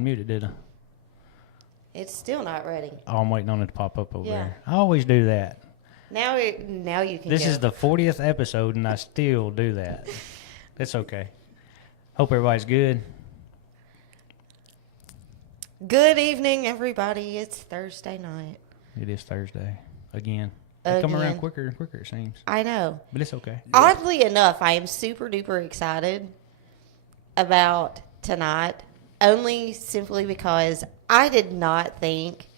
Muted, did I? It's still not ready. Oh, I'm waiting on it to pop up over there. I always do that. Now you can This go. is the 40th episode, and I still do that. It's okay. Hope everybody's good. Good evening, everybody. It's Thursday night. It is Thursday. Again. They come around Again. quicker and quicker, it seems. I know. But it's okay. Oddly enough, I am super duper excited about tonight, only simply because I did not think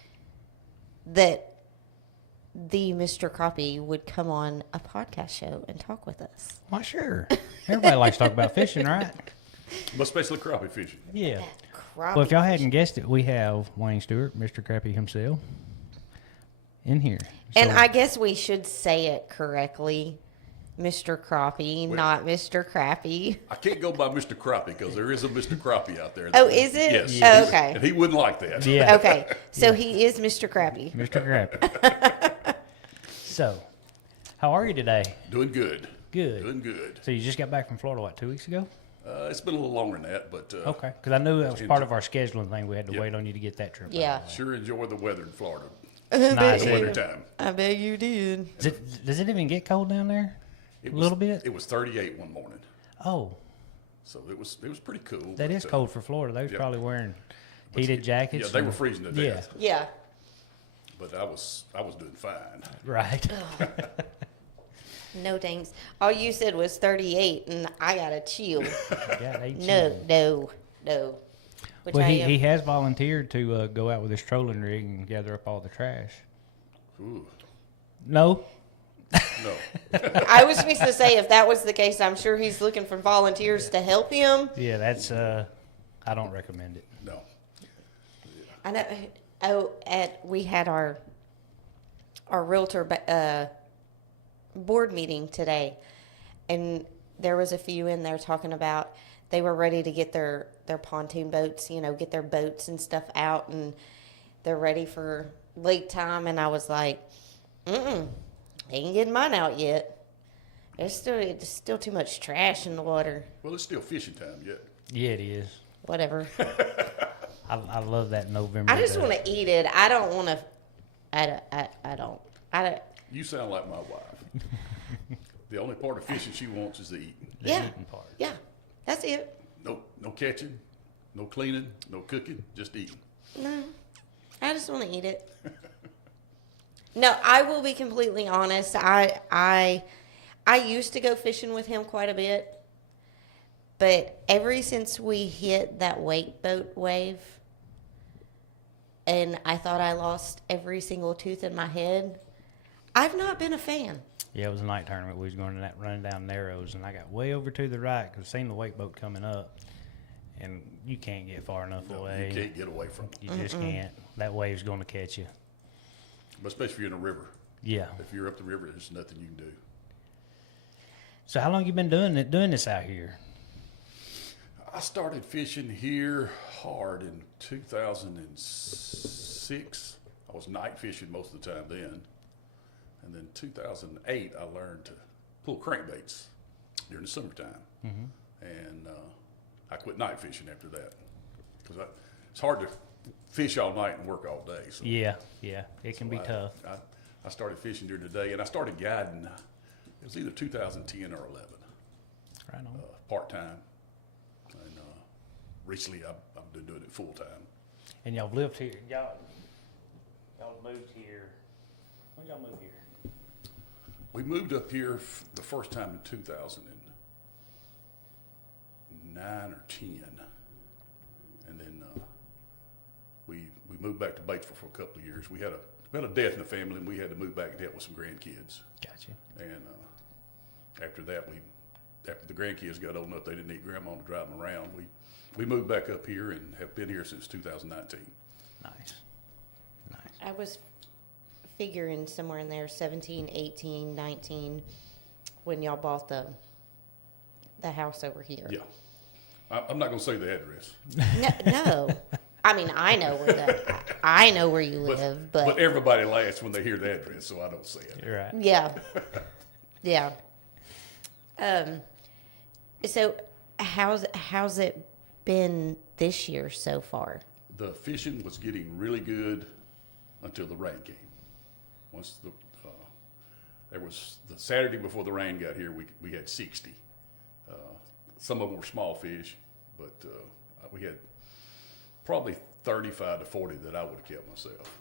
that the Mr. Crappie would come on a podcast show and talk with us. Why, sure. Everybody likes to talk about fishing, right? But especially crappie fishing. Yeah. Crappie Well, if y'all fish. hadn't guessed it, we have Wayne Stewart, Mr. Crappie himself, in here. And So- I guess we should say it correctly. Mr. Crappie, not Mr. Crappie. I can't go by Mr. Crappie because there is a Mr. Crappie out there. Oh, is it? Yes. Oh, He's- okay. And he wouldn't like that. Yeah. Okay, so he is Mr. Crappie. Mr. Crappie. So, how are you today? Doing good. Good. Doing good. So you just got back from Florida, what, 2 weeks ago? It's been a little longer than that, but Okay. Because I knew that was part of our scheduling thing. We had to Yep. wait on you to get that trip. Yeah. sure enjoy the weather in Florida. Nice. The Is winter time. I bet you did. does it even get cold down there? It A little bit? It was 38 one morning, Oh, so it was pretty cool. that but, is cold for Florida. They was yeah. probably wearing heated jackets. Yeah, they were and- freezing to Yeah. death. Yeah. But I was doing fine. Right. No thanks. All you said was 38, and I got a chill. Yeah, they No, chill. no. Which Well, I he am. has volunteered to go out with his trolling rig and gather up all the trash. Ooh, No? no. I was supposed to say if that was the case, I'm sure he's looking for volunteers to help him. Yeah, that's, I don't recommend it. No. I know. Oh, we had our realtor board meeting today, and there was a few in there talking about they were ready to get their pontoon boats, get their boats and stuff out, and they're ready for lake time. And I was like, ain't getting mine out yet. There's still too much trash in the water. Well, it's still fishing time yet. Yeah, it is. Whatever. I love that November. I just want to eat it. I don't want to. I don't. You sound like my wife. The only part of fishing she wants is the eating. the Yeah. eating part. Yeah, that's it. No catching, no cleaning, no cooking, just eating. No, I just want to eat it. No, I will be completely honest. I used to go fishing with him quite a bit, but ever since we hit that wake boat wave, and I thought I lost every single tooth in my head, I've not been a fan. Yeah, it was a night tournament. We was going to that running down Narrows, and I got way over to the right because I seen the wake boat coming up, and you can't get far enough No, away. you can't get away from it. You just can't. That wave's going to catch you. But especially if you're in a river. Yeah. If you're up the river, there's nothing you can do. So how long you been doing this out here? I started fishing here hard in 2006. I was night fishing most of the time then. And then 2008, I learned to pull crankbaits during the summertime. And I quit night fishing after that. Because it's hard to fish all night and work all day. So Yeah, it can be tough. I started fishing during the day, and I started guiding. It was either 2010 or 11, Right on. part-time. And recently, I've been doing it full-time. And y'all lived here. Y'all moved here. When y'all move here? We moved up here the first time in 2009 or 10. And then we moved back to Batesville for a couple of years. We had a death in the family, and we had to move back and help with some grandkids. Gotcha. And after that, after the grandkids got old enough, they didn't need grandma to drive them around. We moved back up here and have been here since 2019. Nice. I was figuring somewhere in there 17, 18, 19 when y'all bought the house over here. Yeah. I'm not going to say the address. No. I mean, I know where you live, But everybody laughs when they hear the address, so I don't say it. You're right. yeah. So how's it been this year so far? the fishing was getting really good until the rain came. Once there was the Saturday before the rain got here, we had 60. Some of them were small fish, but we had probably 35 to 40 that I would have kept myself.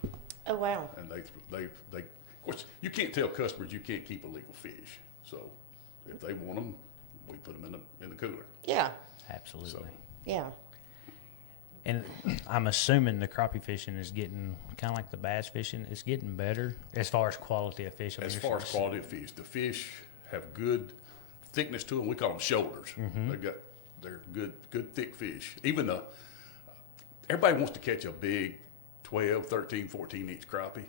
Oh, wow. And they of course, you can't tell customers you can't keep illegal fish. So if they want them, we put them in the cooler. Yeah. Absolutely. So, Yeah. And I'm assuming the crappie fishing is getting kind of like the bass fishing. It's getting better as far as quality of fish. I mean, as far as quality of fish, the fish have good thickness to them. We call them shoulders. They're good thick fish. Even everybody wants to catch a big 12, 13, 14 inch crappie,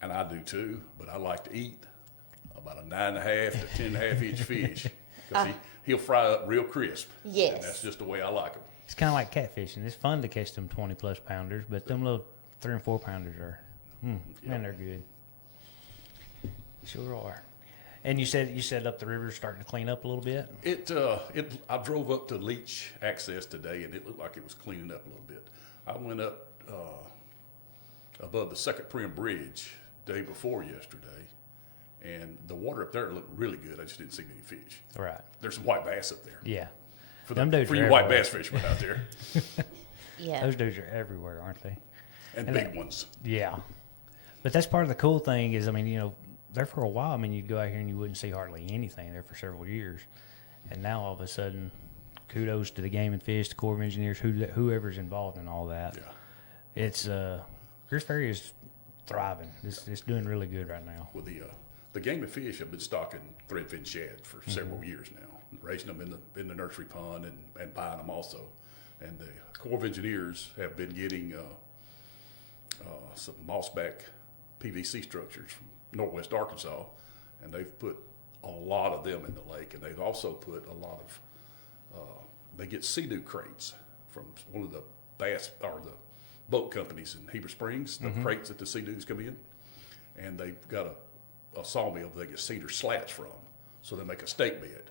and I do too. But I like to eat about a 9.5 to 10.5 inch fish because he'll fry up real crisp. Yes. And that's just the way I like them. It's kind of like catfishing. It's fun to catch them 20-plus pounders, but them little 3 and 4 pounders are, man, they're good. Sure are. And you said up the river's starting to clean up a little bit. I drove up to Leach Access today, and it looked like it was cleaning up a little bit. I went up above the Second Prim Bridge day before yesterday, and the water up there looked really good. I just didn't see many fish. Right. There's some white bass up there. Yeah. For Them dudes for are you white everywhere. bass fishermen out there, Yeah. Those dudes are everywhere, aren't they? and big ones. Yeah. But that's part of the cool thing is, I mean, there for a while, I mean, you'd go out here and you wouldn't see hardly anything there for several years. And now all of a sudden, kudos to the Game and Fish, the Corps of Engineers, whoever's involved in all that. Yeah. It's, Chris Ferry is thriving. It's doing really good right now. Well, the Game and Fish have been stocking threadfin shad for several years now, raising them in the nursery pond and buying them also. And the Corps of Engineers have been getting some mossback PVC structures from northwest Arkansas, and they've put a lot of them in the lake. And they've also put a lot of they get sea-doo crates from one of the bass or the boat companies in Heber Springs. The crates that the sea-doos come in, and they've got a sawmill they get cedar slats from, so they make a stake bed.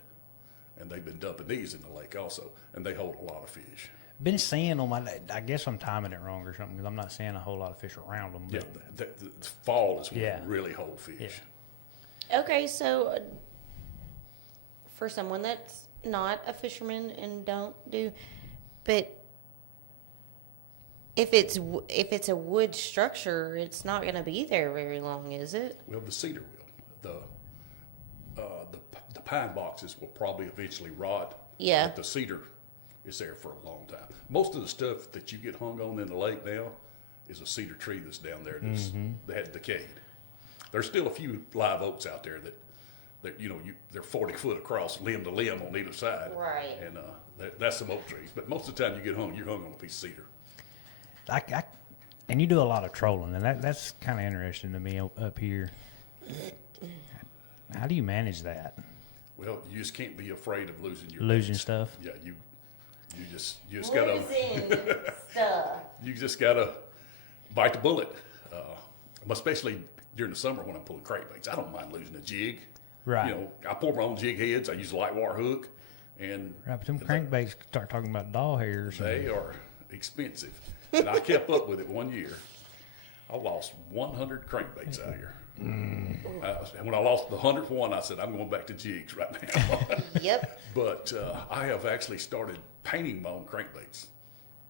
And they've been dumping these in the lake also, and they hold a lot of fish. Been seeing them, I guess I'm timing it wrong or something because I'm not seeing a whole lot of fish around them. Yeah, But the fall is when Yeah. they really hold fish. Yeah. Okay, so for someone that's not a fisherman and don't do, but if it's a wood structure, it's not going to be there very long, is it? Well, the cedar will. The pine boxes will probably eventually rot. Yeah. But the cedar is there for a long time. Most of the stuff that you get hung on in the lake now is a cedar tree that's down there that had decayed. There's still a few live oaks out there that they're 40 foot across, limb to limb on either side. Right. And that's some oak trees. But most of the time you get hung, you're hung on a piece of cedar. And you do a lot of trolling, and that's kind of interesting to me up here. How do you manage that? Well, you just can't be afraid of losing your Losing baits. stuff? Yeah, you just gotta Losing stuff. you just gotta bite the bullet. Especially during the summer when I'm pulling crankbaits, I don't mind losing a jig. Right. I pour my own jig heads. I use a light wire hook, and Right, but them crankbaits start talking about doll hairs. they are expensive. And I kept up with it one year. I lost 100 crankbaits out here. And when I lost the 100th one, I said, I'm going back to jigs right now. Yep. But I have actually started painting my own crankbaits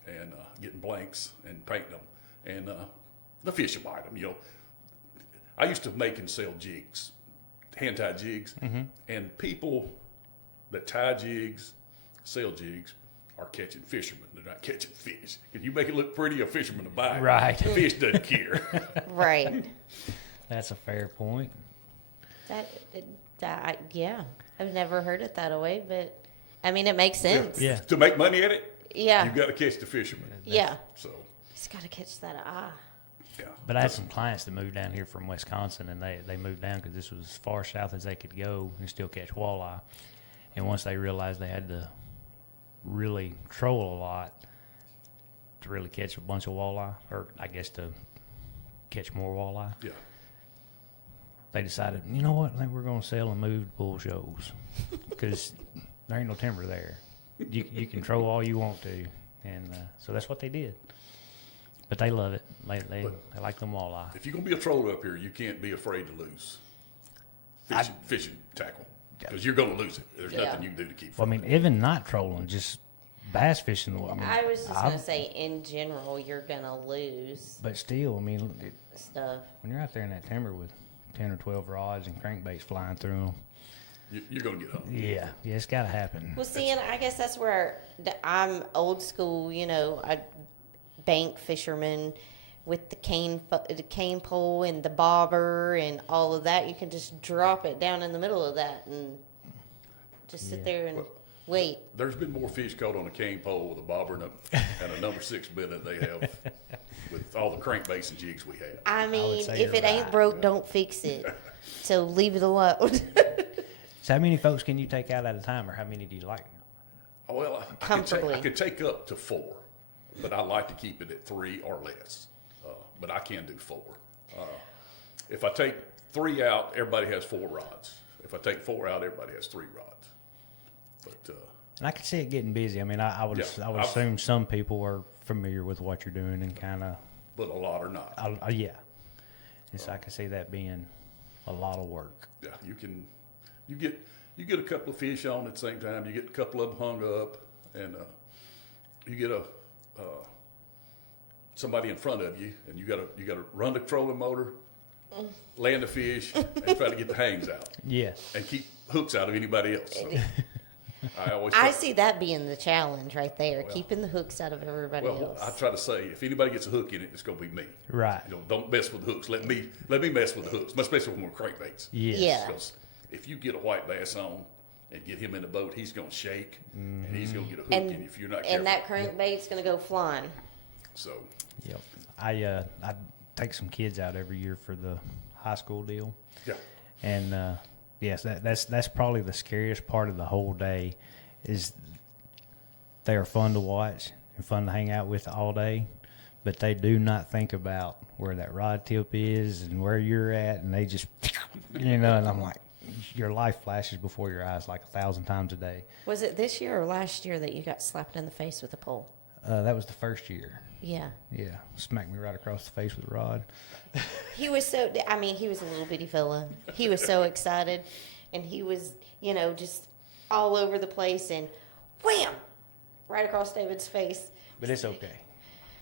and getting blanks and painting them. And the fish will bite them. I used to make and sell jigs, hand-tied jigs. And people that tie jigs, sell jigs, are catching fishermen. They're not catching fish. If you make it look pretty, a fisherman will buy it. Right. The fish doesn't care. Right. That's a fair point. Yeah. I've never heard it that way, but I mean, it makes sense. Yeah. To make money at it, Yeah. you've got to catch the fisherman. Yeah. So, Just got to catch that yeah. But I had some clients that moved down here from Wisconsin, and they moved down because this was as far south as they could go and still catch walleye. And once they realized they had to really troll a lot to really catch a bunch of walleye, or I guess to catch more walleye, Yeah. they decided, you know what, I think we're going to sell and move to bull shows because there ain't no timber there. You can troll all you want to, and so that's what they did. But they love it. They like them walleye. If you're gonna be a troller up here, you can't be afraid to lose fishing tackle because you're gonna lose it. There's nothing you can do to keep. Well, I mean, even not trolling, just bass fishing. I mean, I was just gonna say, in general, you're gonna lose but still, I mean, stuff. when you're out there in that timber with 10 or 12 rods and crankbaits flying through them, You're gonna get home. yeah, it's got to happen. Well, see, and I guess that's where I'm old school. You know, a bank fisherman with the cane pole and the bobber and all of that. You can just drop it down in the middle of that and just sit there and wait. There's been more fish caught on a cane pole with a bobber and a number 6 bit than they have with all the crankbaits and jigs we have. I mean, say if you're it ain't right. broke, don't fix it. So leave it alone. So how many folks can you take out at a time, or how many do you like? Well, Comfortably. I could take up to 4, but I like to keep it at 3 or less. But I can do 4. If I take 3 out, everybody has 4 rods. If I take 4 out, everybody has 3 rods. But And I could see it getting busy. I mean, I would Yeah, assume some people are familiar with what you're doing and kind of, but a lot are not. yeah. Yes, I could see that being a lot of work. Yeah, you get a couple of fish on at the same time. You get a couple of them hung up, and you get somebody in front of you, and you gotta run the trolling motor, land the fish, and try to get the hangs out, Yeah. and keep hooks out of anybody else. So, I see that being the challenge right there, keeping the hooks out of everybody well, else. I try to say if anybody gets a hook in it, it's gonna be me. Right. You know, don't mess with the hooks. Let me mess with the hooks, especially when we're crankbaits. Yes. Yeah. Because if you get a white bass on and get him in the boat, he's gonna shake and he's gonna get a hook And- in if you're not careful. And that crankbait's gonna go flying. So Yep. I take some kids out every year for the high school deal, yeah, and yes, that's probably the scariest part of the whole day. Is they are fun to watch and fun to hang out with all day, but they do not think about where that rod tip is and where you're at, and they just, and I'm like, your life flashes before your eyes like 1,000 times a day. Was it this year or last year that you got slapped in the face with a pole? That was the first year. Yeah. Yeah, smacked me right across the face with a rod. He was he was a little bitty fella. He was so excited, and he was, just all over the place, and wham, right across David's face. But it's okay.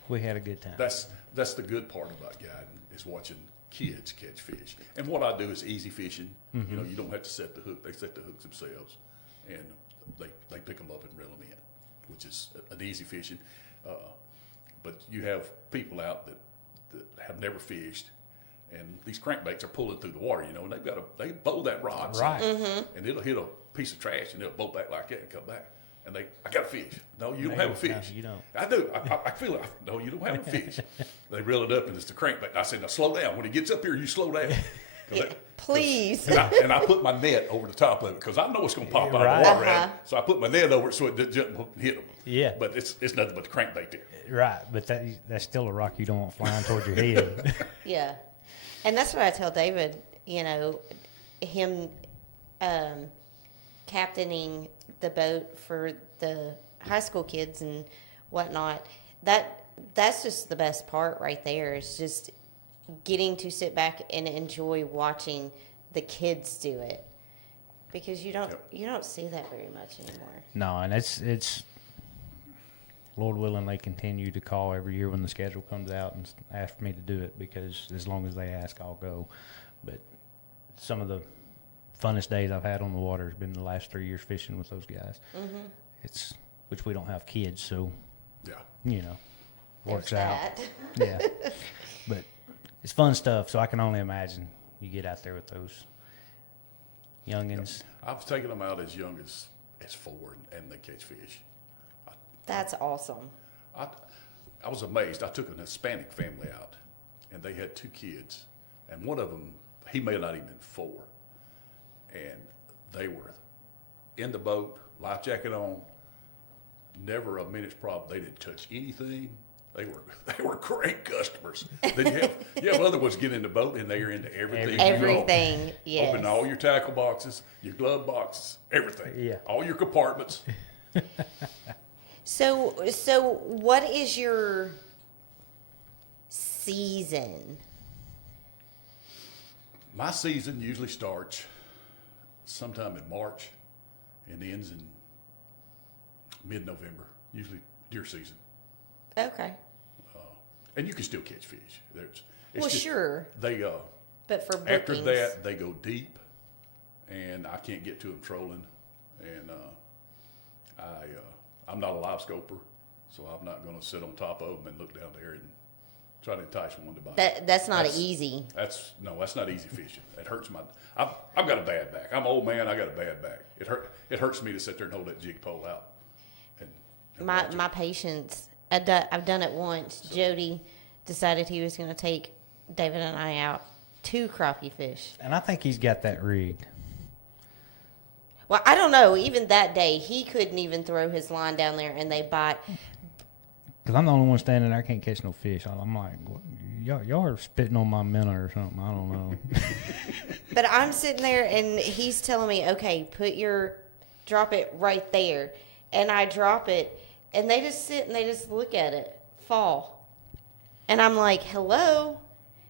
We had a good time. that's the good part about guiding is watching kids catch fish. And what I do is easy fishing. Mm-hmm. You know, you don't have to set the hook; they set the hooks themselves, and they pick them up and reel them in, which is an easy fishing. But you have people out that have never fished, and these crankbaits are pulling through the water, and they bow that rod, Right. and it'll hit a piece of trash, and they'll bow back like that and come back, and I got a fish. No, you don't have a fish. No, you don't. I do. I feel it. No, you don't have a fish. They reel it up, and it's the crankbait. I said, now slow down. When he gets up here, you slow down. Please. And I put my net over the top of it because I know it's going to pop out Right. of the water. Uh-huh. So I put my net over it so it doesn't hit them. Yeah. But it's nothing but the crankbait there. Right, but that's still a rock you don't want flying towards your head. Yeah. And that's what I tell David, him captaining the boat for the high school kids and whatnot. That's just the best part right there, is just getting to sit back and enjoy watching the kids do it. Because you don't see that very much anymore. No, and it's Lord willing, they continue to call every year when the schedule comes out and ask me to do it, because as long as they ask, I'll go. But some of the funnest days I've had on the water has been the last 3 years fishing with those guys. Mm-hmm. Which we don't have kids, so Yeah. Works There's out. that. Yeah, but it's fun stuff. So I can only imagine you get out there with those youngins. I've taken them out as young as 4, and they catch fish. That's awesome. I was amazed. I took an Hispanic family out, and they had 2 kids, and one of them, he may not even been 4, and they were in the boat, life jacket on, never a minute's problem. They didn't touch anything. They were great customers. Then you have other ones get in the boat, and they are into everything. Everything, yes. Open all your tackle boxes, your glove boxes, everything. Yeah. All your compartments. So what is your season? My season usually starts sometime in March and ends in mid-November, usually deer season. Okay. And you can still catch fish. It's Well, just, sure. They But for after bookings. that they go deep, and I can't get to them trolling, and I'm not a live scoper, so I'm not going to sit on top of them and look down there and try to entice one to bite. That's not easy. That's not easy fishing. It hurts my. I've got a bad back. I'm an old man. I got a bad back. It hurts me to sit there and hold that jig pole out. And watch it. My patience. I've done it once. Jody decided he was going to take David and I out to crappie fish. And I think he's got that rigged. Well, I don't know. Even that day, he couldn't even throw his line down there, and they bite. Because I'm the only one standing there. I can't catch no fish. I'm like, y'all are spitting on my minnow or something. I don't know. But I'm sitting there, and he's telling me, okay, drop it right there. And I drop it, and they just sit and they just look at it fall. And I'm like, hello?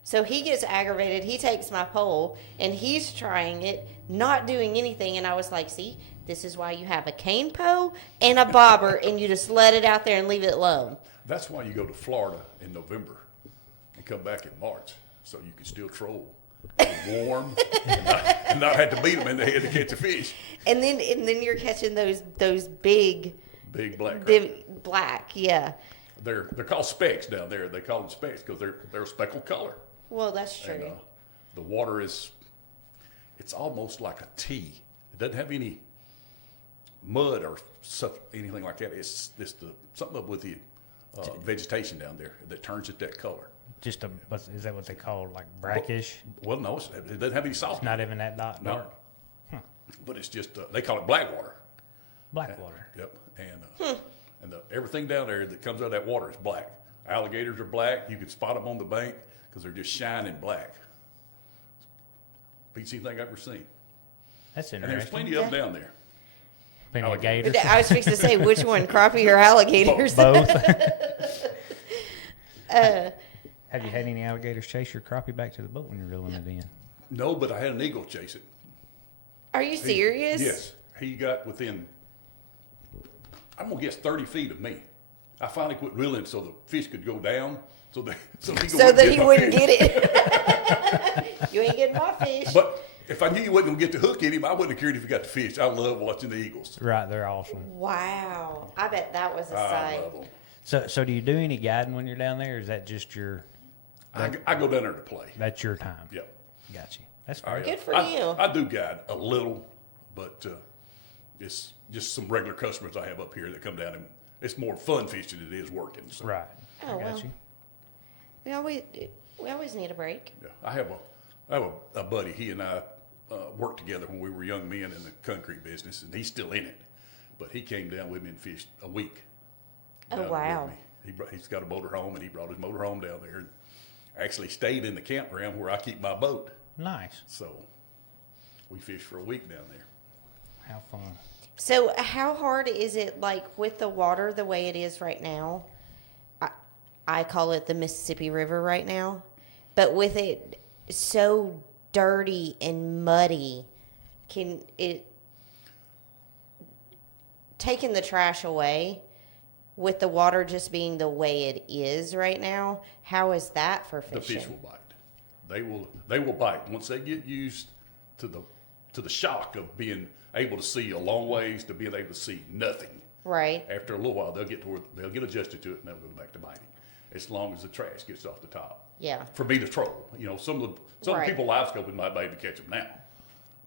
So he gets aggravated. He takes my pole, and he's trying it, not doing anything. And I was like, see, this is why you have a cane pole and a bobber, and you just let it out there and leave it alone. That's why you go to Florida in November and come back in March, so you can still troll, warm, and not have to beat them in the head to catch a fish. And then you're catching those big Black crappie. black, yeah. They're called specks down there. They call them specks because they're a speckled color. Well, that's true. And the water it's almost like a tea. It doesn't have any mud or stuff, anything like that. It's something up with the vegetation down there that turns it that color. Is that what they call, like, brackish? Well, no, it doesn't have any salt. It's not even that dark. No. But it's just they call it black water. Black water. Yep. And everything down there that comes out of that water is black. Alligators are black. You can spot them on the bank because they're just shining black. Beats anything I've ever seen. That's And interesting. there's plenty of them down there. Plenty of alligators. gators. I was fixing to say which one, crappie or alligators. Both. Have you had any alligators chase your crappie back to the boat when you're reeling it in? No, but I had an eagle chase it. Are you serious? Yes. He got within, I'm going to guess 30 feet of me. I finally quit reeling so the fish could go down so that he wouldn't get it. You ain't getting my fish. But if I knew you wasn't going to get the hook in him, I wouldn't have cared if you got the fish. I love watching the eagles. Right, they're awesome. Wow. I bet that was a I sight. love them. So do you do any guiding when you're down there, or is that just I go down there to play. that's your time? Yep. Got you. That's All fine. right. Good for you. I do guide a little, but it's just some regular customers I have up here that come down, and it's more fun fishing than it is working. So, Oh, Right. I got well. you. We always need a break. yeah, I have a buddy. He and I worked together when we were young men in the concrete business, and he's still in it. But he came down with me and fished a week. Oh, down there wow. with me. He's got a motor home, and he brought his motor home down there, and actually stayed in the campground where I keep my boat. Nice. So we fished for a week down there. How fun. So how hard is it, like, with the water the way it is right now? I call it the Mississippi River right now. But with it so dirty and muddy, can it, taking the trash away, with the water just being the way it is right now, how is that for fishing? The fish will bite. They will bite once they get used to the shock of being able to see a long ways to being able to see nothing. Right. After a little while, they'll get adjusted to it, and they'll go back to biting, as long as the trash gets off the top. Yeah. For me to troll, some of the Right. people live scoping might be able to catch them now,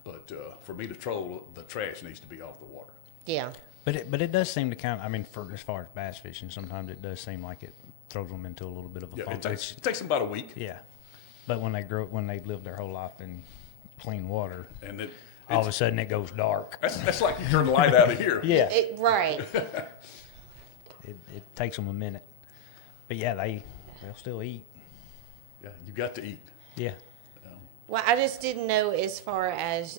but for me to troll, the trash needs to be off the water. Yeah. But it does seem to kind of, I mean, for as far as bass fishing, sometimes it does seem like it throws them into a little bit of a Yeah, funk. it takes them about a week, Yeah. But when they've lived their whole life in clean water, and all of a sudden it goes dark. that's like you turn the light out of here. Yeah. Right. It takes them a minute. But yeah, they'll still eat. Yeah, you got to eat. Yeah. Well, I just didn't know as far as,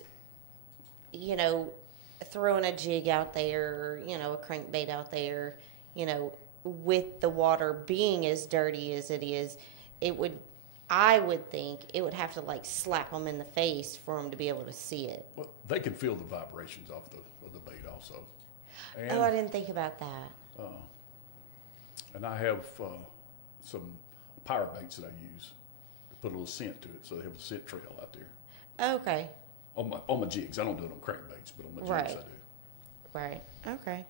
throwing a jig out there, a crankbait out there, with the water being as dirty as it is I would think it would have to like slap them in the face for them to be able to see it. Well, they can feel the vibrations of the bait also. And, Oh, I didn't think about that. and I have some power baits that I use to put a little scent to it, so they have a scent trail out there. Okay. On my jigs, I don't do it on crankbaits, but on my jigs I do. Right. Okay.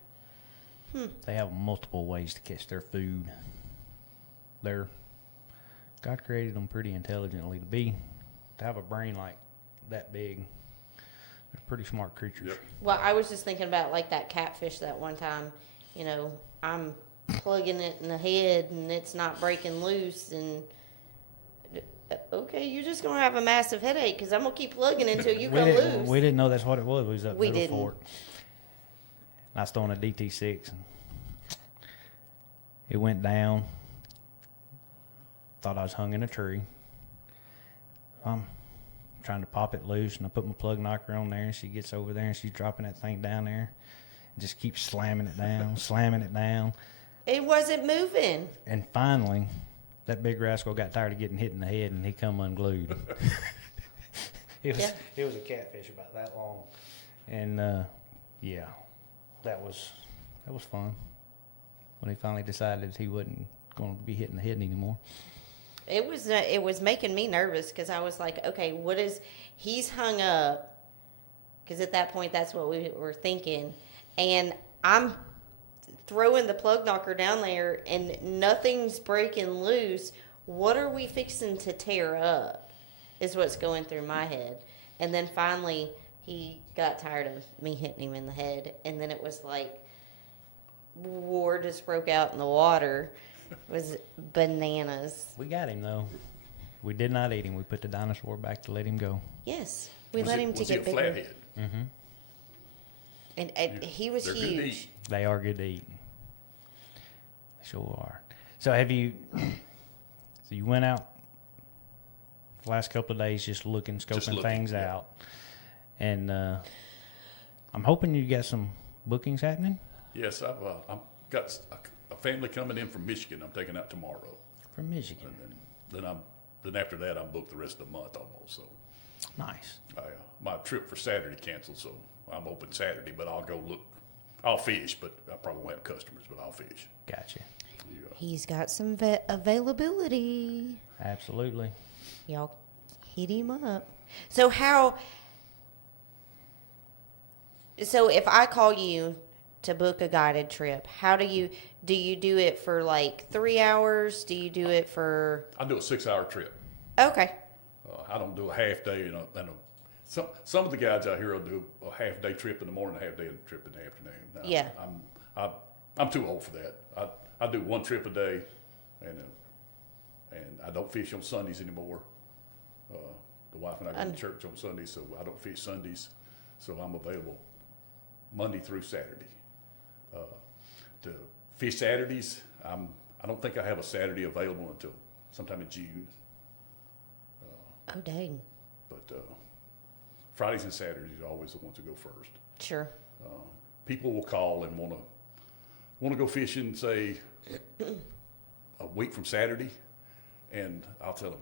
They have multiple ways to catch their food. God created them pretty intelligently to have a brain like that big. They're pretty smart creatures. Yep. Well, I was just thinking about like that catfish that one time. You know, I'm plugging it in the head and it's not breaking loose, and okay, you're just gonna have a massive headache because I'm gonna keep plugging until you come loose. We didn't know that's what it was. We was up We Middle didn't. Fort. And I was throwing a DT6 and it went down. Thought I was hung in a tree. I'm trying to pop it loose, and I put my plug knocker on there, and she gets over there, and she's dropping that thing down there, and just keeps slamming it down, slamming it down. It wasn't moving. And finally, that big rascal got tired of getting hit in the head, and he come unglued. It was a catfish about that long, and yeah, that was fun. When he finally decided he wasn't going to be hitting the head anymore. It was making me nervous because I was like, okay, he's hung up, because at that point that's what we were thinking, and I'm throwing the plug knocker down there and nothing's breaking loose. What are we fixing to tear up is what's going through my head. And then finally he got tired of me hitting him in the head, and then it was like war just broke out in the water. It was bananas. We got him, though. We did not eat him. We put the dinosaur back to let him go. Yes, we let him to Was he get a bigger. flathead? And he was They're good to huge. eat. They are good to eat. They sure are. So have you? So you went out the last couple of days just looking, scoping things yeah. out, and I'm hoping you got some bookings happening Yes, I've got a family coming in from Michigan. I'm taking out tomorrow, from Michigan. and then after that I'm booked the rest of the month almost. So Nice. my trip for Saturday canceled, so I'm open Saturday. But I'll go look. I'll fish, but I probably won't have customers. But I'll fish. Gotcha. He's got some availability. Absolutely. Y'all hit him up. So if I call you to book a guided trip, how do you do it for like 3 hours? Do you do it for? I do a 6-hour trip. Okay. I don't do a half day. Some of the guys out here will do a half day trip in the morning, a half day trip in the afternoon. Yeah. I'm too old for that. I do one trip a day, and I don't fish on Sundays anymore. The wife and I go to church on Sundays, so I don't fish Sundays. So I'm available Monday through Saturday. To fish Saturdays, I don't think I have a Saturday available until sometime in June. Oh dang. But Fridays and Saturdays are always the ones that go first. Sure. People will call and want to go fishing, say a week from Saturday, and I'll tell them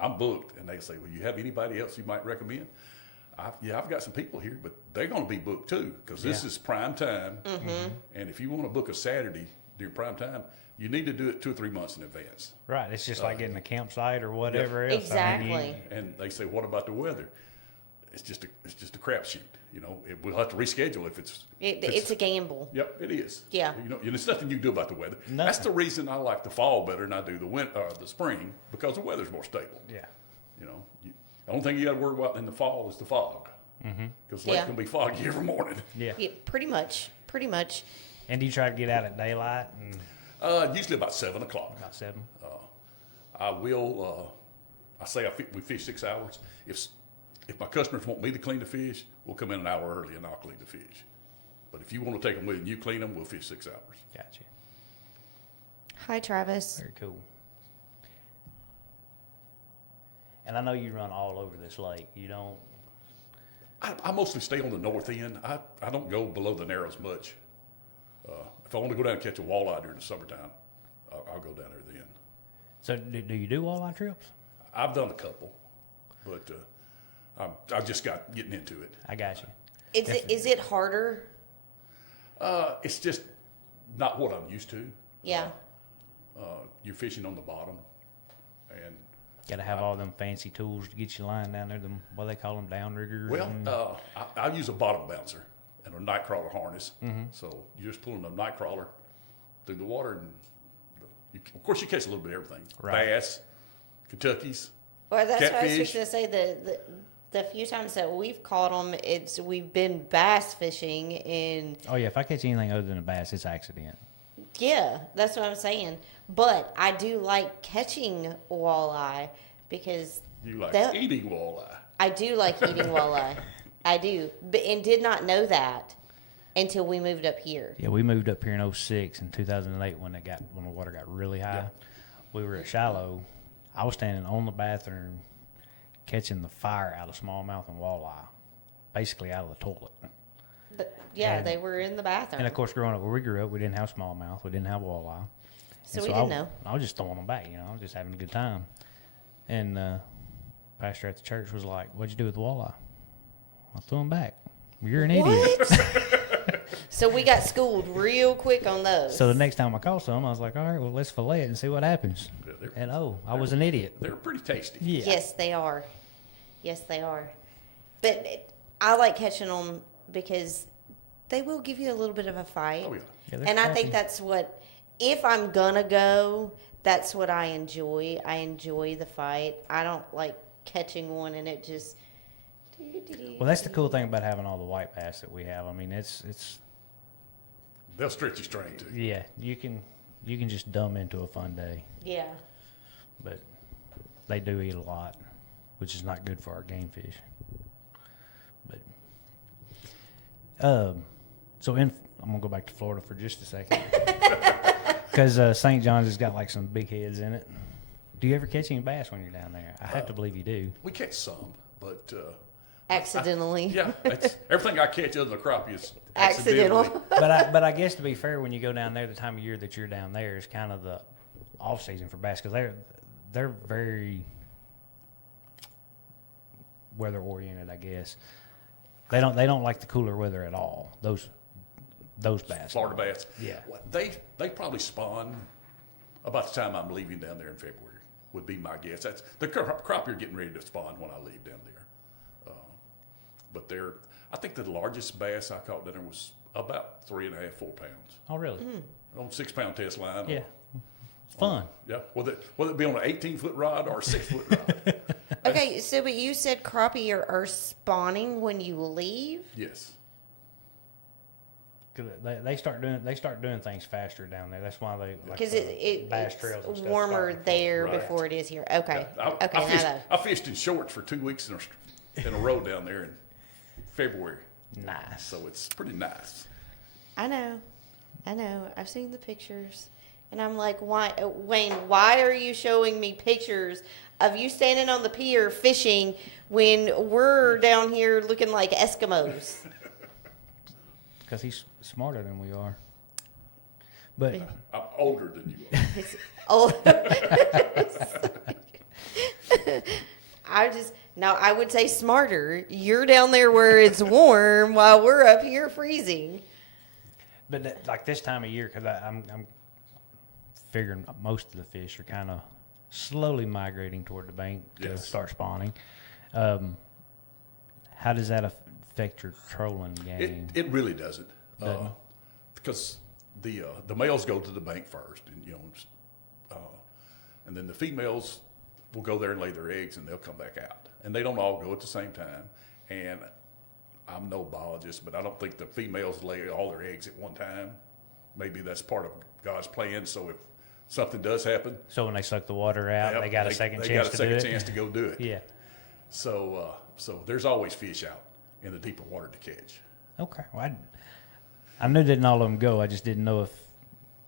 I'm booked, and they say, "Well, you have anybody else you might recommend?" I've got some people here, but they're going to be booked too because this is prime time. And if you want to book a Saturday during prime time, you need to do it 2 or 3 months in advance. Right. It's just like getting a campsite or whatever else. Exactly. I mean, And they say, "What about the weather?" It's just a crapshoot. We'll have to reschedule if it's. It's a gamble. Yep, it is. Yeah. There's nothing you can do about the weather. Nothing. That's the reason I like the fall better than I do the spring, because the weather's more stable. yeah. The only thing you got to worry about in the fall is the fog, because the lake can be foggy every morning. Yeah. Yeah, pretty much. Pretty much. And do you try to get out at daylight and Usually about 7 o'clock. about 7? I will. We fish 6 hours. If my customers want me to clean the fish, we'll come in an hour early and I'll clean the fish. But if you want to take them with you and you clean them, we'll fish 6 hours. Gotcha. Hi, Travis. Very cool. And I know you run all over this lake. You don't. I mostly stay on the north end. I don't go below the narrows much. If I want to go down and catch a walleye during the summertime, I'll go down there then. So do you do walleye trips? I've done a couple, but I just got getting into it. I got you. Is it harder? It's just not what I'm used to. Yeah. You're fishing on the bottom, and Got to have all them fancy tools to get your line down there. Them what they call them downriggers. well, I use a bottom bouncer and a night crawler harness. So you're just pulling a night crawler through the water, and of course you catch a little bit of everything: Right. bass, Kentuckies, Well, that's what I was catfish. just gonna say. The few times that we've caught them, we've been bass fishing, and Oh yeah, if I catch anything other than a bass, it's accident. yeah, that's what I'm saying. But I do like catching walleye because You like that- eating walleye. I do like eating walleye. I do, and did not know that until we moved up here. Yeah, we moved up here in 06 and 2008 when the water got really high. Yeah. We were at Shiloh. I was standing on the bathroom catching the fire out of smallmouth and walleye, basically out of the toilet. But yeah, And- they were in the bathroom, And of course, growing up where we grew up, we didn't have smallmouth, we didn't have walleye. so And we I didn't know. I was just throwing them back, I was just having a good time. And pastor at the church was like, "What'd you do with the walleye?" I threw them back. Well, you're an idiot. What? So we got schooled real quick on those. So the next time I caught some, I was like, "All right, well, let's fillet it and see what happens." Yeah, And I was an idiot. they're pretty tasty. Yeah. Yes, they are. Yes, they are. But I like catching them because they will give you a little bit of a fight. Oh yeah. Yeah, they're And I think scrappy. that's what, if I'm gonna go, that's what I enjoy. I enjoy the fight. I don't like catching one and it just. Well, that's the cool thing about having all the white bass that we have. I mean, it's They'll stretch your string too. yeah, you can just dumb into a fun day, Yeah. but they do eat a lot, which is not good for our game fish. But I'm gonna go back to Florida for just a second because St. John's has got like some big heads in it. Do you ever catch any bass when you're down there? I have to believe you do. We catch some, but Accidentally. yeah, everything I catch other than crappie is Accidental. accidentally. But I guess to be fair, when you go down there, the time of year that you're down there is kind of the off season for bass because they're very weather oriented, I guess. They don't like the cooler weather at all. Those bass. Florida bass. Yeah. Well, they probably spawn about the time I'm leaving down there in February. Would be my guess. That's the crappie are getting ready to spawn when I leave down there. But I think the largest bass I caught down there was about 3.5, 4 pounds Oh, really? on 6 pound test line. Yeah. It's fun. Yeah. Whether it be on an 18-foot rod or a 6-foot rod. Okay, so but you said crappie are spawning when you leave? Yes. 'Cause they start doing things faster down there. That's why they like Because bass it's trails and stuff warmer start- there Right. before it is here. Okay. I Okay, now that. I fished in shorts for 2 weeks in a row down there in February. Nice. So it's pretty nice. I know. I've seen the pictures. And I'm like, why, Wayne, why are you showing me pictures of you standing on the pier fishing when we're down here looking like Eskimos? Because he's smarter than we are. But I'm older than you are. Oh. I would say smarter. You're down there where it's warm while we're up here freezing. like this time of year, because I'm figuring most of the fish are kind of slowly migrating toward the bank to Yes. start spawning. How does that affect your trolling game? It really doesn't. Doesn't? Because the males go to the bank first, and then the females will go there and lay their eggs, and they'll come back out. And they don't all go at the same time. And I'm no biologist, but I don't think the females lay all their eggs at one time. Maybe that's part of God's plan. So if something does happen, So when they suck the water out, yep, they got a second they chance got a to second do it. chance to go do it. Yeah. So there's always fish out in the deeper water to catch. Okay. Well, I knew that all of them go. I just didn't know if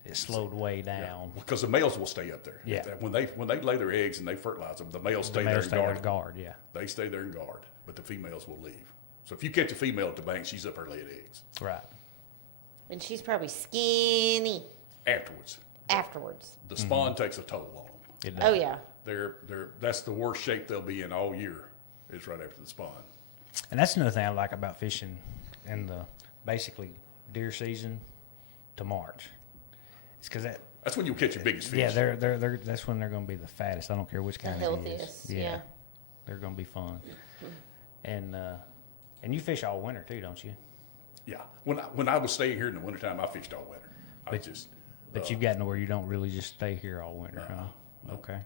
it slowed way down. Because the males will stay up there. Yeah. When they lay their eggs and they fertilize them, the males stay The there males and stay there guard. to guard. Yeah. They stay there and guard, but the females will leave. So if you catch a female at the bank, she's up there laying eggs. Right. And she's probably skinny Afterwards, afterwards. the spawn takes a toll on them. It Oh does. yeah. That's the worst shape they'll be in all year. Is right after the spawn. And that's another thing I like about fishing in the basically deer season to March. It's because That's when you catch your biggest fish. yeah, they're that's when they're going to be the fattest. I don't care which kind it is. Healthiest. Yeah. They're going to be fun. And you fish all winter too, don't you? Yeah. When I was staying here in the wintertime, I fished all winter. But you've gotten to where you don't really just stay here all winter, huh? no. Okay.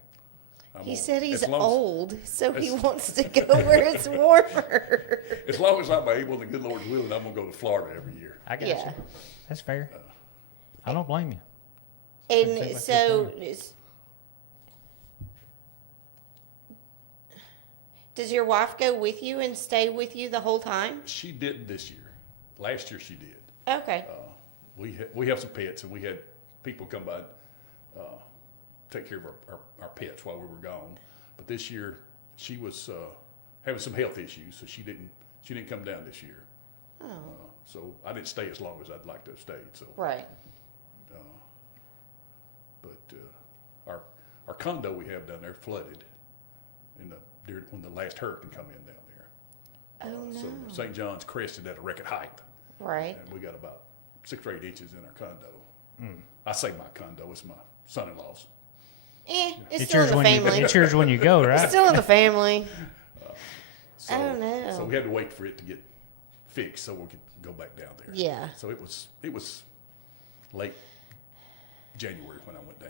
He said he's as long as- old, so he wants to go where it's warmer. As long as I'm able, the good Lord's willing, I'm gonna go to Florida every year. I got Yeah. you. That's fair. I don't blame you. And Seems like so, good does your wife go with you and stay with you the whole time? She didn't this year. Last year she did. Okay. We have some pets, and we had people come by, take care of our pets while we were gone. But this year she was having some health issues, so she didn't come down this year. Oh. So I didn't stay as long as I'd like to have stayed. So, Right. but our condo we have down there flooded when the last hurricane come in down there. Oh no. So St. John's crested at a record height. Right. And we got about 6 or 8 inches in our condo. I say my condo, it's my son-in-law's. It's still in the family. It's yours when you go, It's right? still in the family. So, I don't know. So we had to wait for it to get fixed so we could go back down there. Yeah. So it was late January when I went down.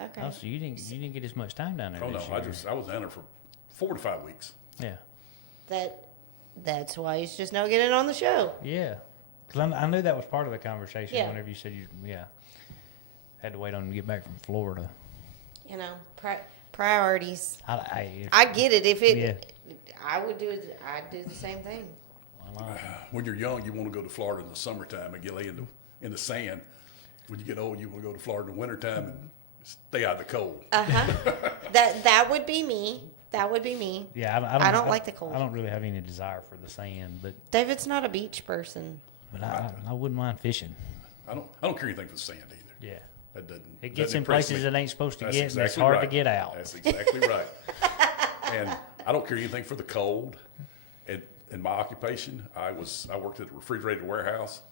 Okay. Oh, so you didn't get as much time down there. Oh no, this year. I was down there for 4 to 5 weeks. Yeah. That's why he's just not getting on the show. Yeah. Because I knew that was part of the conversation. Yeah. Whenever you said had to wait on him to get back from Florida. You know, priorities. I I get it. If it, Yeah. I would do it. I'd do the same thing. why not? When you're young, you want to go to Florida in the summertime and get lay in the sand. When you get old, you want to go to Florida in the wintertime and stay out of the cold. That would be me. That would be me. Yeah, I don't like the cold. I don't really have any desire for the sand, but David's not a beach person. I wouldn't mind fishing. I don't care anything for the sand either. Yeah. That doesn't. It gets doesn't in impress places me. it ain't supposed to That's get, and it's exactly hard right. to get out. That's exactly right. And I don't care anything for the cold. In my occupation, I worked at a refrigerated warehouse,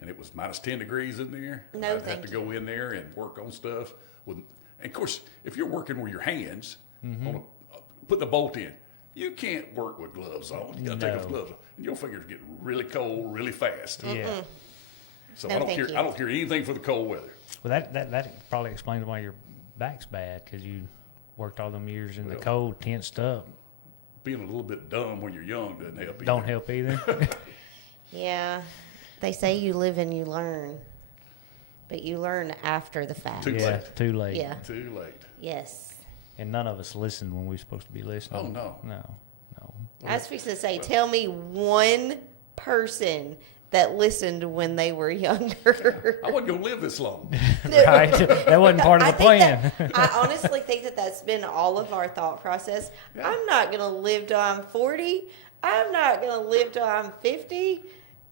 and it was minus 10 degrees in there. No, I'd have thank to you. go in there and work on stuff. And of course, if you're working with your hands, putting a bolt in, you can't work with gloves on. You got to take No. those gloves off, and your fingers get really cold really fast. Yeah. So No, I don't thank care. you. I don't care anything for the cold weather. Well, that probably explains why your back's bad, because you worked all them years in the Well, cold, tensed up. Being a little bit dumb when you're young doesn't help. Don't either. help either. Yeah, they say you live and you learn, but you learn after the fact. Too Yeah, late. too late. Yeah. Too late. Yes. And none of us listened when we were supposed to be listening. Oh, no. No. I was fixing to say, tell me one person that listened when they were younger. I wasn't gonna live this long. Right? That wasn't part of the plan. I honestly think that's been all of our thought process. Yeah. I'm not going to live till I'm 40. I'm not going to live till I'm 50.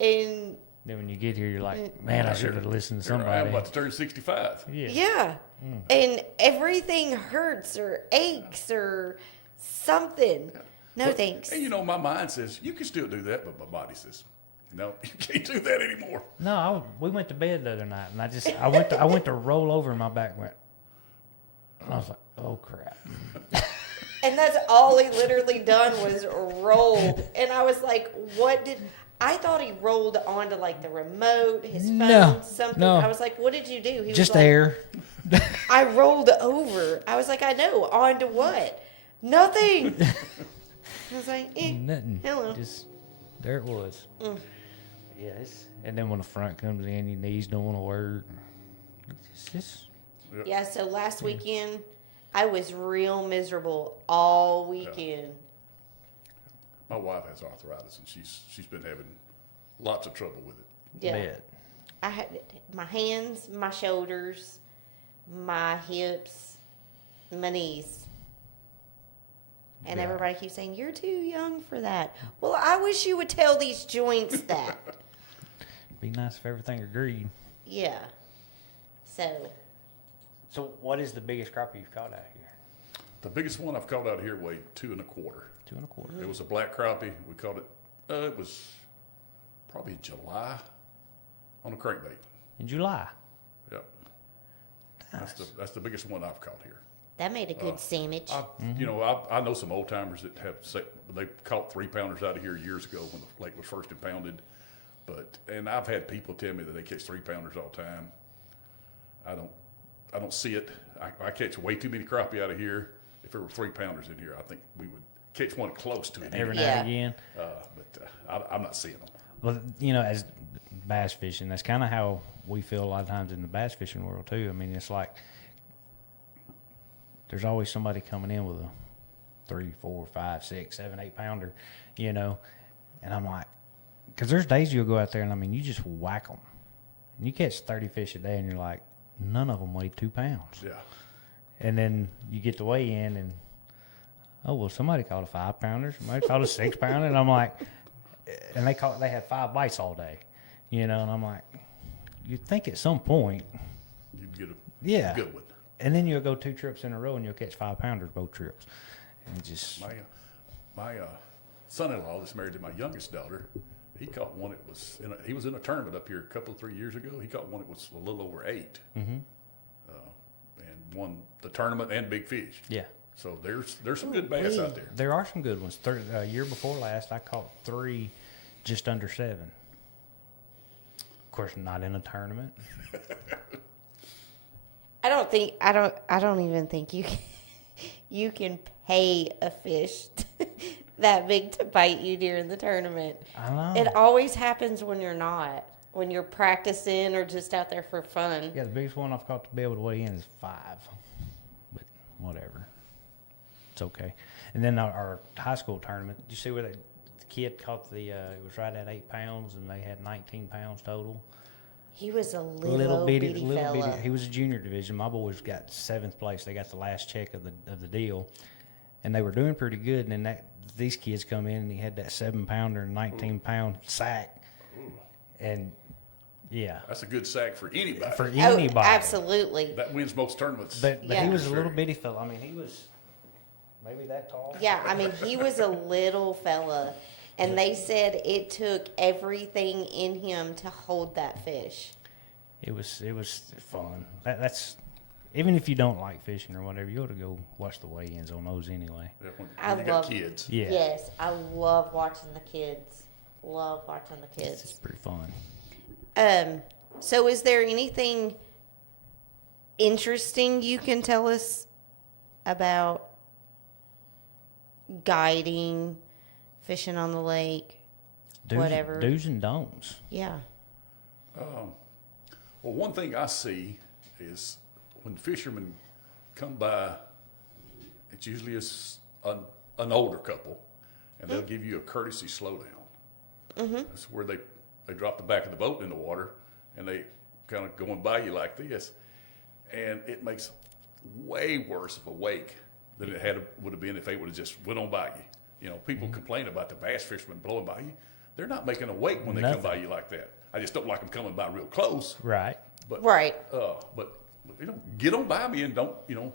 And Then when you get here, you're like, man, I should have listened to Here I am somebody. about to turn 65. Yeah. yeah. And everything hurts or aches or something. No But- thanks. And you know, my mind says you can still do that, but my body says, no, you can't do that anymore. No, we went to bed the other night, and I went to roll over, and my back went. I was like, oh crap. And that's all he literally done was rolled. And I was like, what did... I thought he rolled onto like the remote, his phone, No, something. no. I was like, what did you do? He Just was like, air. I rolled over. I was like, I know. Onto what? Nothing. I was like, Nothing. Hello. Just there it was. Yeah, and then when the front comes in, your knees don't want to work. It's just Yeah, so last weekend, I was real miserable all weekend. My wife has arthritis, and she's been having lots of trouble with it. Yeah. bad. I had my hands, my shoulders, my hips, my knees. And Yeah. everybody keeps saying, you're too young for that. Well, I wish you would tell these joints that. Be nice if everything agreed. Yeah. So, So what is the biggest crappie you've caught out here? The biggest one I've caught out here weighed 2 1/4. 2 1/4. It was a black crappie. We caught it. It was probably July on a crankbait. In July. Yep. Nice. That's the biggest one I've caught here. That made a good sandwich. You know, I know some old timers that they caught 3-pounders out of here years ago when the lake was first impounded. And I've had people tell me that they catch 3-pounders all the time. I don't see it. I catch way too many crappie out of here. If there were 3-pounders in here, I think we would catch one close to it. Every now Yeah. and again. I'm not seeing them. Well, you know, as bass fishing, that's kind of how we feel a lot of times in the bass fishing world too. I mean, it's like there's always somebody coming in with a 3, 4, 5, 6, 7, 8-pounder, you know, and I'm like, because there's days you'll go out there and I mean, you just whack them, and you catch 30 fish a day, and you're like, none of them weigh 2 pounds. Yeah. And then you get to weigh in, and oh well, somebody caught a 5-pounder, somebody caught a 6-pounder, and I'm like, and they had 5 bites all day, you know, and I'm like, you'd think at some point, You'd get yeah, a good one. and then you'll go 2 trips in a row and you'll catch 5-pounders both trips, and it just My son-in-law that's married to my youngest daughter, he caught one that was he was in a tournament up here a couple of 3 years ago. He caught one that was a little over 8, and won the tournament and big fish. yeah. So there's some good bass out there. There are some good ones. Year before last, I caught 3 just under 7. Of course, not in a tournament. I don't even think you can pay a fish that big to bite you during the tournament. I know. It always happens when you're not, when you're practicing or just out there for fun. Yeah, the biggest one I've caught to be able to weigh in is 5, but whatever. It's okay. And then our high school tournament, did you see where the kid caught it was right at 8 pounds, and they had 19 pounds total. He was a little bitty fella. He was a junior division. My boys got 7th place. They got the last check of the deal, and they were doing pretty good. And then these kids come in, and he had that 7-pounder and 19-pound sack, and yeah, That's a good sack for anybody. for anybody. Oh, absolutely. That wins most tournaments. But Yeah. he was a little bitty fella. I mean, he was maybe that tall. Yeah, I mean, he was a little fella, and they said it took everything in him to hold that fish. It was fun. That's even if you don't like fishing or whatever, you ought to go watch the weigh-ins on those anyway. Yeah, when I you got love- kids. Yeah, Yes, I love watching the kids. Love watching the it's kids. pretty fun. So is there anything interesting you can tell us about guiding, fishing on the lake? Whatever. Do's and don'ts. Yeah. Well, one thing I see is when fishermen come by, it's usually an older couple, and they'll give you a courtesy slowdown. That's where they drop the back of the boat in the water, and they kind of going by you like this, and it makes way worse of a wake than it would have been if they would have just went on by you. You know, people complain about the bass fishermen blowing by you. They're not making a wake when they come by you like that. I just don't like them coming by real close. Right. But Right. but you know, get on by me and don't, you know,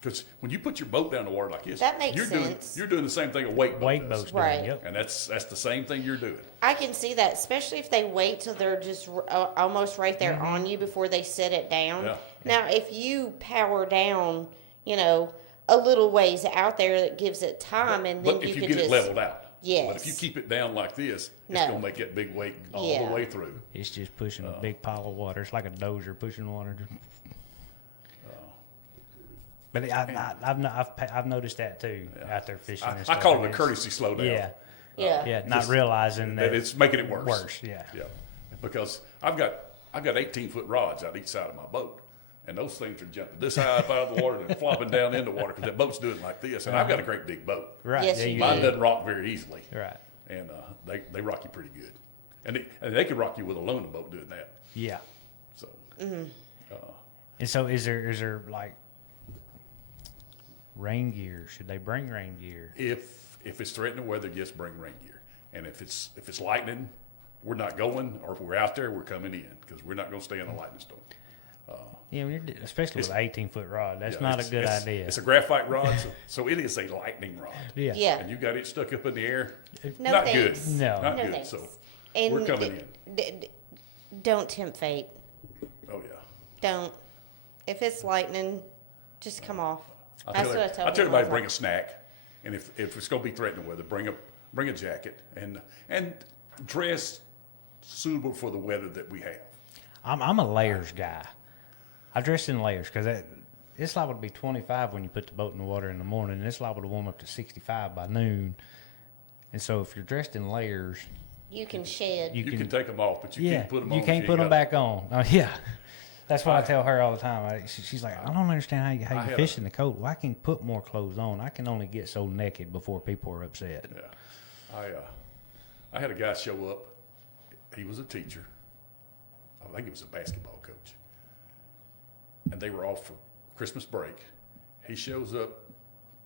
because when you put your boat down the water like this, That makes you're sense. doing the same thing a wake boat Wake does. boats. Right. Yep. And that's the same thing you're doing. I can see that, especially if they wait till they're just almost right there on you before they set it down. Yeah. Now, if you power down, you know, a little ways out there, that gives it time, and then But you if you can get just it leveled out. Yes. But if you keep it down like this, it's No. going to make that big wake all Yeah. the way through. It's just pushing a big pile of water. It's like a dozer pushing water. But I've noticed that too out there fishing. and I stuff. call it a It's- courtesy slowdown. Yeah, yeah. yeah, not realizing That that it's making it worse. worse. Yeah. Yeah, because I've got 18-foot rods out each side of my boat, and those things are jumping this high up out of the water and flopping down in the water because that boat's doing like this. And I've got a great big boat. Right. Yes, yeah, you Mine do. doesn't rock very easily, Right. and they rock you pretty good, and they can rock you with a loaner boat doing that. Yeah. So And so, is there like rain gear? Should they bring rain gear? if it's threatening weather, just bring rain gear, and if it's lightning, we're not going, or if we're out there, we're coming in because we're not going to stay in a lightning storm. Yeah, when especially with an 18-foot rod, that's Yeah, not a good idea. It's a graphite rod, so it is a lightning rod. Yeah. Yeah. And you got it stuck up in the air. No Not thanks. good. No. Not No good. thanks. So And we're coming in. Don't tempt fate. Oh yeah. Don't. If it's lightning, just come off. I That's tell, what I tell I tell people all everybody the bring time. a snack, and if it's going to be threatening weather, bring a jacket and dress suitable for the weather that we have. I'm a layers guy. I dress in layers because it's liable to be 25 when you put the boat in the water in the morning, and it's liable to warm up to 65 by noon. And so if you're dressed in layers, You can shed. You can take them off, but you can't put them on. you if can't ain't put them got 'em. back on. Yeah. That's what I tell her all the time. She's like, I don't understand how I you had fish in the cold. Well, I can put more clothes on. I can only get so naked before people are upset. Yeah. I had a guy show up. He was a teacher. I think he was a basketball coach. And they were off for Christmas break. He shows up,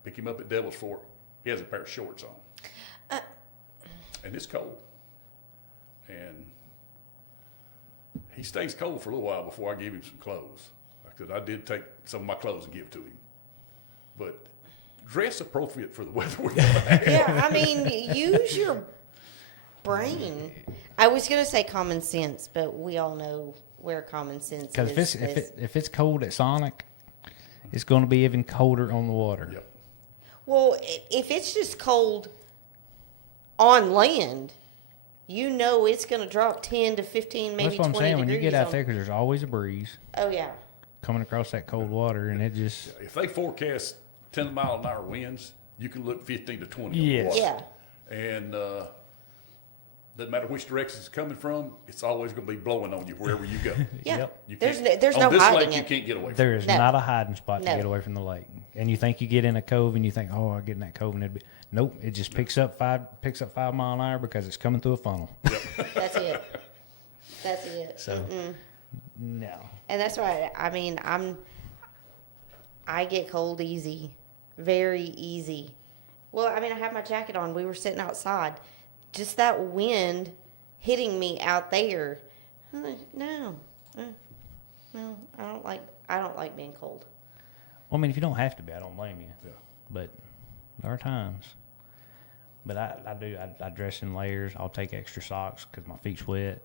pick him up at Devil's Fork. He has a pair of shorts on. And it's cold. And he stays cold for a little while before I give him some clothes. Because I did take some of my clothes and give to him. But dress appropriate for the weather we're going to have. Yeah, I mean, use your brain. I was gonna say common sense, but we all know where common sense Because is. if it's cold at Sonic, it's going to be even colder on the water. Yep. Well, if it's just cold on land, you know it's gonna drop 10 to 15, maybe That's what I'm 20 saying. When you degrees get out on- there, because there's always a breeze Oh yeah. coming across that cold water, and it just If they forecast 10-mile-an-hour winds, you can look 15 to 20 Yes. on the Yeah. water. And doesn't matter which direction it's coming from, it's always going to be blowing on you wherever you go. Yeah. Yep. You There's can't- there's on no this hiding lake, you it. can't get away from there is No. not a hiding spot to No. get away from the lake. And you think you get in a cove, and you think, oh, I'll get in that cove, and it'd be nope. It just picks up 5 mile an hour because it's coming through a funnel. That's it. That's it. So no. And that's why I mean I get cold easy, very easy. Well, I mean I have my jacket on. We were sitting outside, just that wind hitting me out there. I'm like, no, I don't like being cold. Well, I mean, if you don't have to be, I don't blame you. Yeah. But there are times. But I dress in layers. I'll take extra socks because my feet's wet.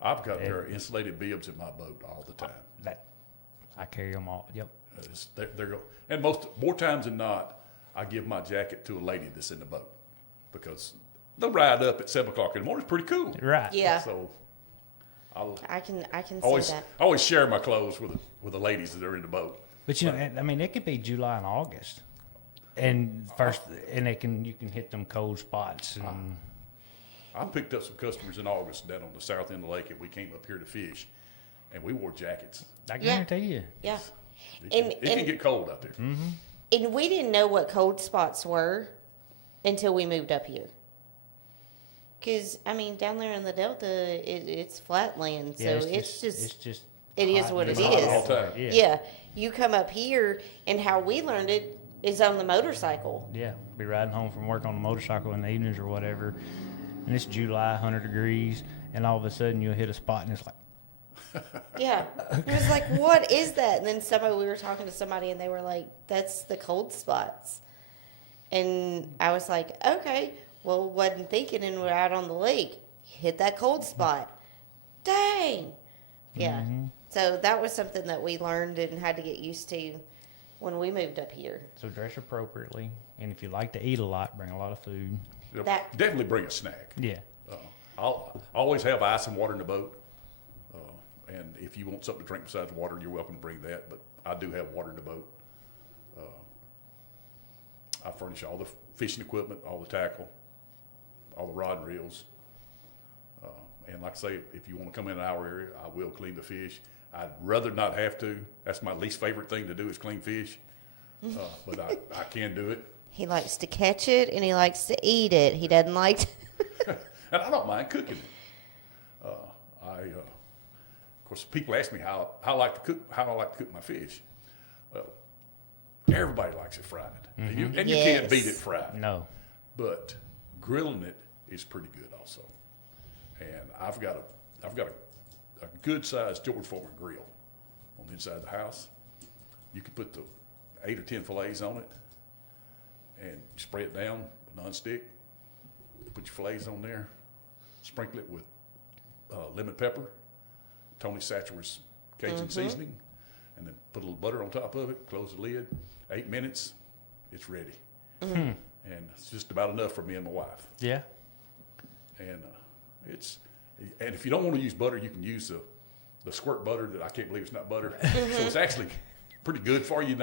I've got a pair of insulated bibs in my boat all the time. I carry them all. Yep. And more times than not, I give my jacket to a lady that's in the boat because they'll ride up at 7 o'clock in the morning. It's pretty cool. Right. Yeah, So I can see always that. always share my clothes with the ladies that are in the boat. But you know, I mean, it could be July and August, and you can hit them cold spots. And I picked up some customers in August down on the south end of the lake, and we came up here to fish, and we wore jackets. I Yeah. guarantee you, Yeah, It can get cold out there. and we didn't know what cold spots were until we moved up here. Because I mean, down there in the Delta, it's flat land, so yeah, it's just it is hot what and it hot is. all the time. Yeah. Yeah, you come up here, and how we learned it is on the motorcycle. Yeah, be riding home from work on a motorcycle in the evenings or whatever, and it's July, 100 degrees, and all of a sudden you'll hit a spot and it's like, Yeah, it was like, what is that? And then we were talking to somebody, and they were like, "That's the cold spots." And I was like, "Okay, well, wasn't thinking, and we're out on the lake, hit that cold spot, dang." Yeah, so that was something that we learned and had to get used to when we moved up here. so dress appropriately, and if you like to eat a lot, bring a lot of food. Yep. That- Definitely bring a snack. Yeah. I'll always have ice and water in the boat. And if you want something to drink besides water, you're welcome to bring that. But I do have water in the boat. I furnish all the fishing equipment, all the tackle, all the rod and reels. And like I say, if you want to come in our area, I will clean the fish. I'd rather not have to. That's my least favorite thing to do is clean fish. But I can do it. He likes to catch it, and he likes to eat it. He doesn't like to. And I don't mind cooking it. Of course, people ask me how I like to cook my fish. Well, everybody likes it fried, and you can't Yes. beat it fried. No. But grilling it is pretty good also. And I've got a good sized George Foreman grill, on the inside of the house. You could put the 8 or 10 fillets on it and spray it down with nonstick. Put your fillets on there, sprinkle it with lemon pepper, Tony Satcher's Cajun seasoning, and then put a little butter on top of it, close the lid, 8 minutes, it's ready. And it's just about enough for me and my wife. Yeah. And and if you don't want to use butter, you can use the squirt butter that I can't believe it's not butter. So it's actually pretty good for you.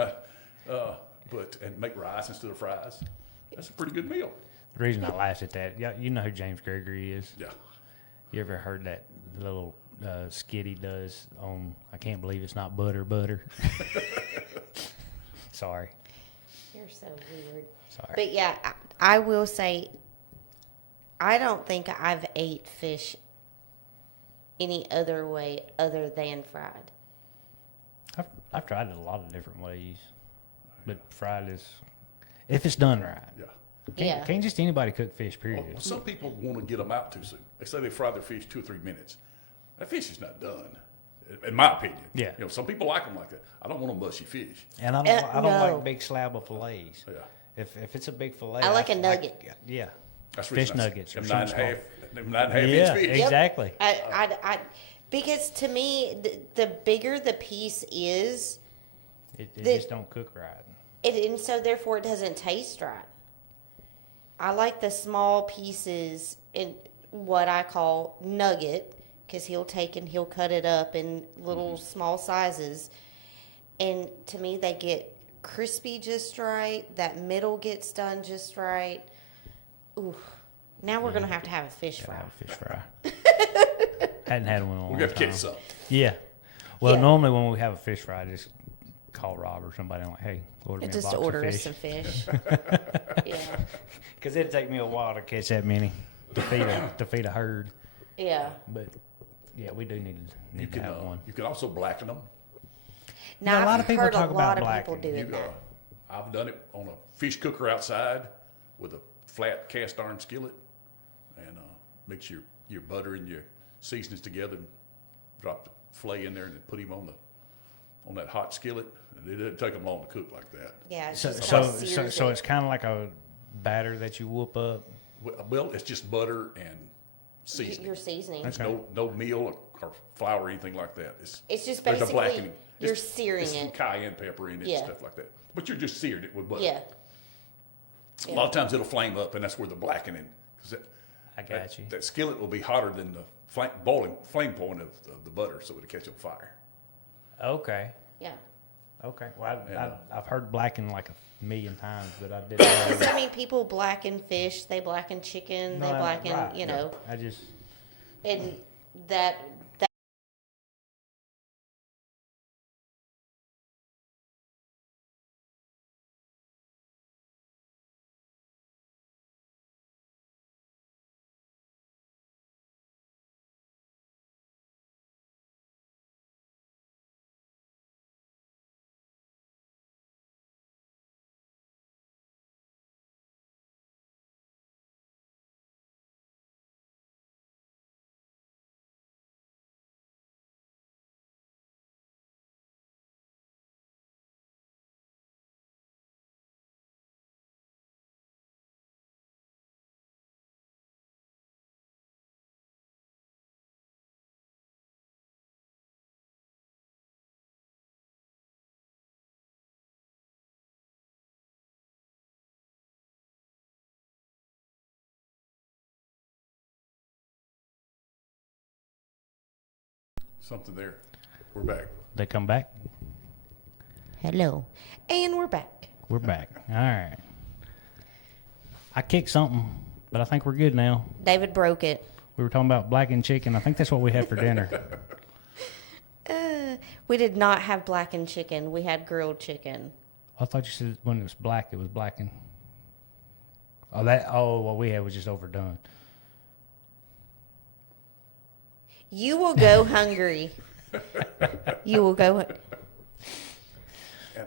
And make rice instead of fries. That's a pretty good meal. The reason I laughed at that, you know who James Gregory is? Yeah. You ever heard that little skit he does on, I can't believe it's not butter. Sorry. You're so weird. Sorry. But yeah, I will say, I don't think I've ate fish any other way other than fried. I've tried it a lot of different ways, but fried is, if it's done right. Yeah. Can't just anybody cook fish, period. Well, some people want to get them out too soon. They say they fry their fish 2 or 3 minutes. That fish is not done, in my opinion. Yeah. Some people like them like that. I don't want a mushy fish. And I don't no. like big slab of fillets. Yeah. If it's a big fillet, I like a nugget. Yeah. That's the Fish reason I nuggets said or them something. 9.5 Yeah, inch fish. exactly. I because to me, the bigger the piece is, It just don't cook right. and so therefore it doesn't taste right. I like the small pieces in what I call nugget, because he'll cut it up in little small sizes, and to me they get crispy just right. That middle gets done just right. Ooh, now we're gonna have to have a fish Gotta fry. have a fish fry. Hadn't had one in a long We got to time. catch some. Yeah. Well, Yeah. normally when we have a fish fry, I just call Rob or somebody. I'm like, hey, order me a Just box order of us fish. some fish. Yeah, Because it'd take me a while to catch that many to feed a herd. yeah. But yeah, we do need You to have one. can also blacken them. Now a lot I've of people heard talk a lot about of people blacking. doing that. I've done it on a fish cooker outside with a flat cast iron skillet, and mix your butter and your seasonings together, and drop the fillet in there, and then put him on that hot skillet. And it doesn't take them long to cook like that. Yeah, it's So just so, kinda so, sears so it. it's kind of like a batter that you whoop up. Well, it's just butter and seasoning. Your seasoning. There's no meal or flour or anything like that. It's just there's a basically blackening. you're It's- searing it's some it. cayenne pepper in it Yeah. and stuff like that. But you're just seared it with butter. Yeah. A lot of times it'll flame up, and that's where the blackening. Cause I got you. That skillet will be hotter than the flame point of the butter, so it'll catch on fire. Okay. Yeah. Okay. Well, Yeah. I've heard blacken like a million times, but I didn't know. Because I mean, people blacken fish, they blacken chicken, they No, blacken, right, you know, I just and that Something there. We're back. they come back. hello, and we're back. We're back. All right. I kicked something, but I think we're good now. David broke it. We were talking about blackened chicken. I think that's what we had for dinner. We did not have blackened chicken. We had grilled chicken. I thought you said when it was black, it was blackened. Oh, what we had was just overdone. You will go hungry. You will go.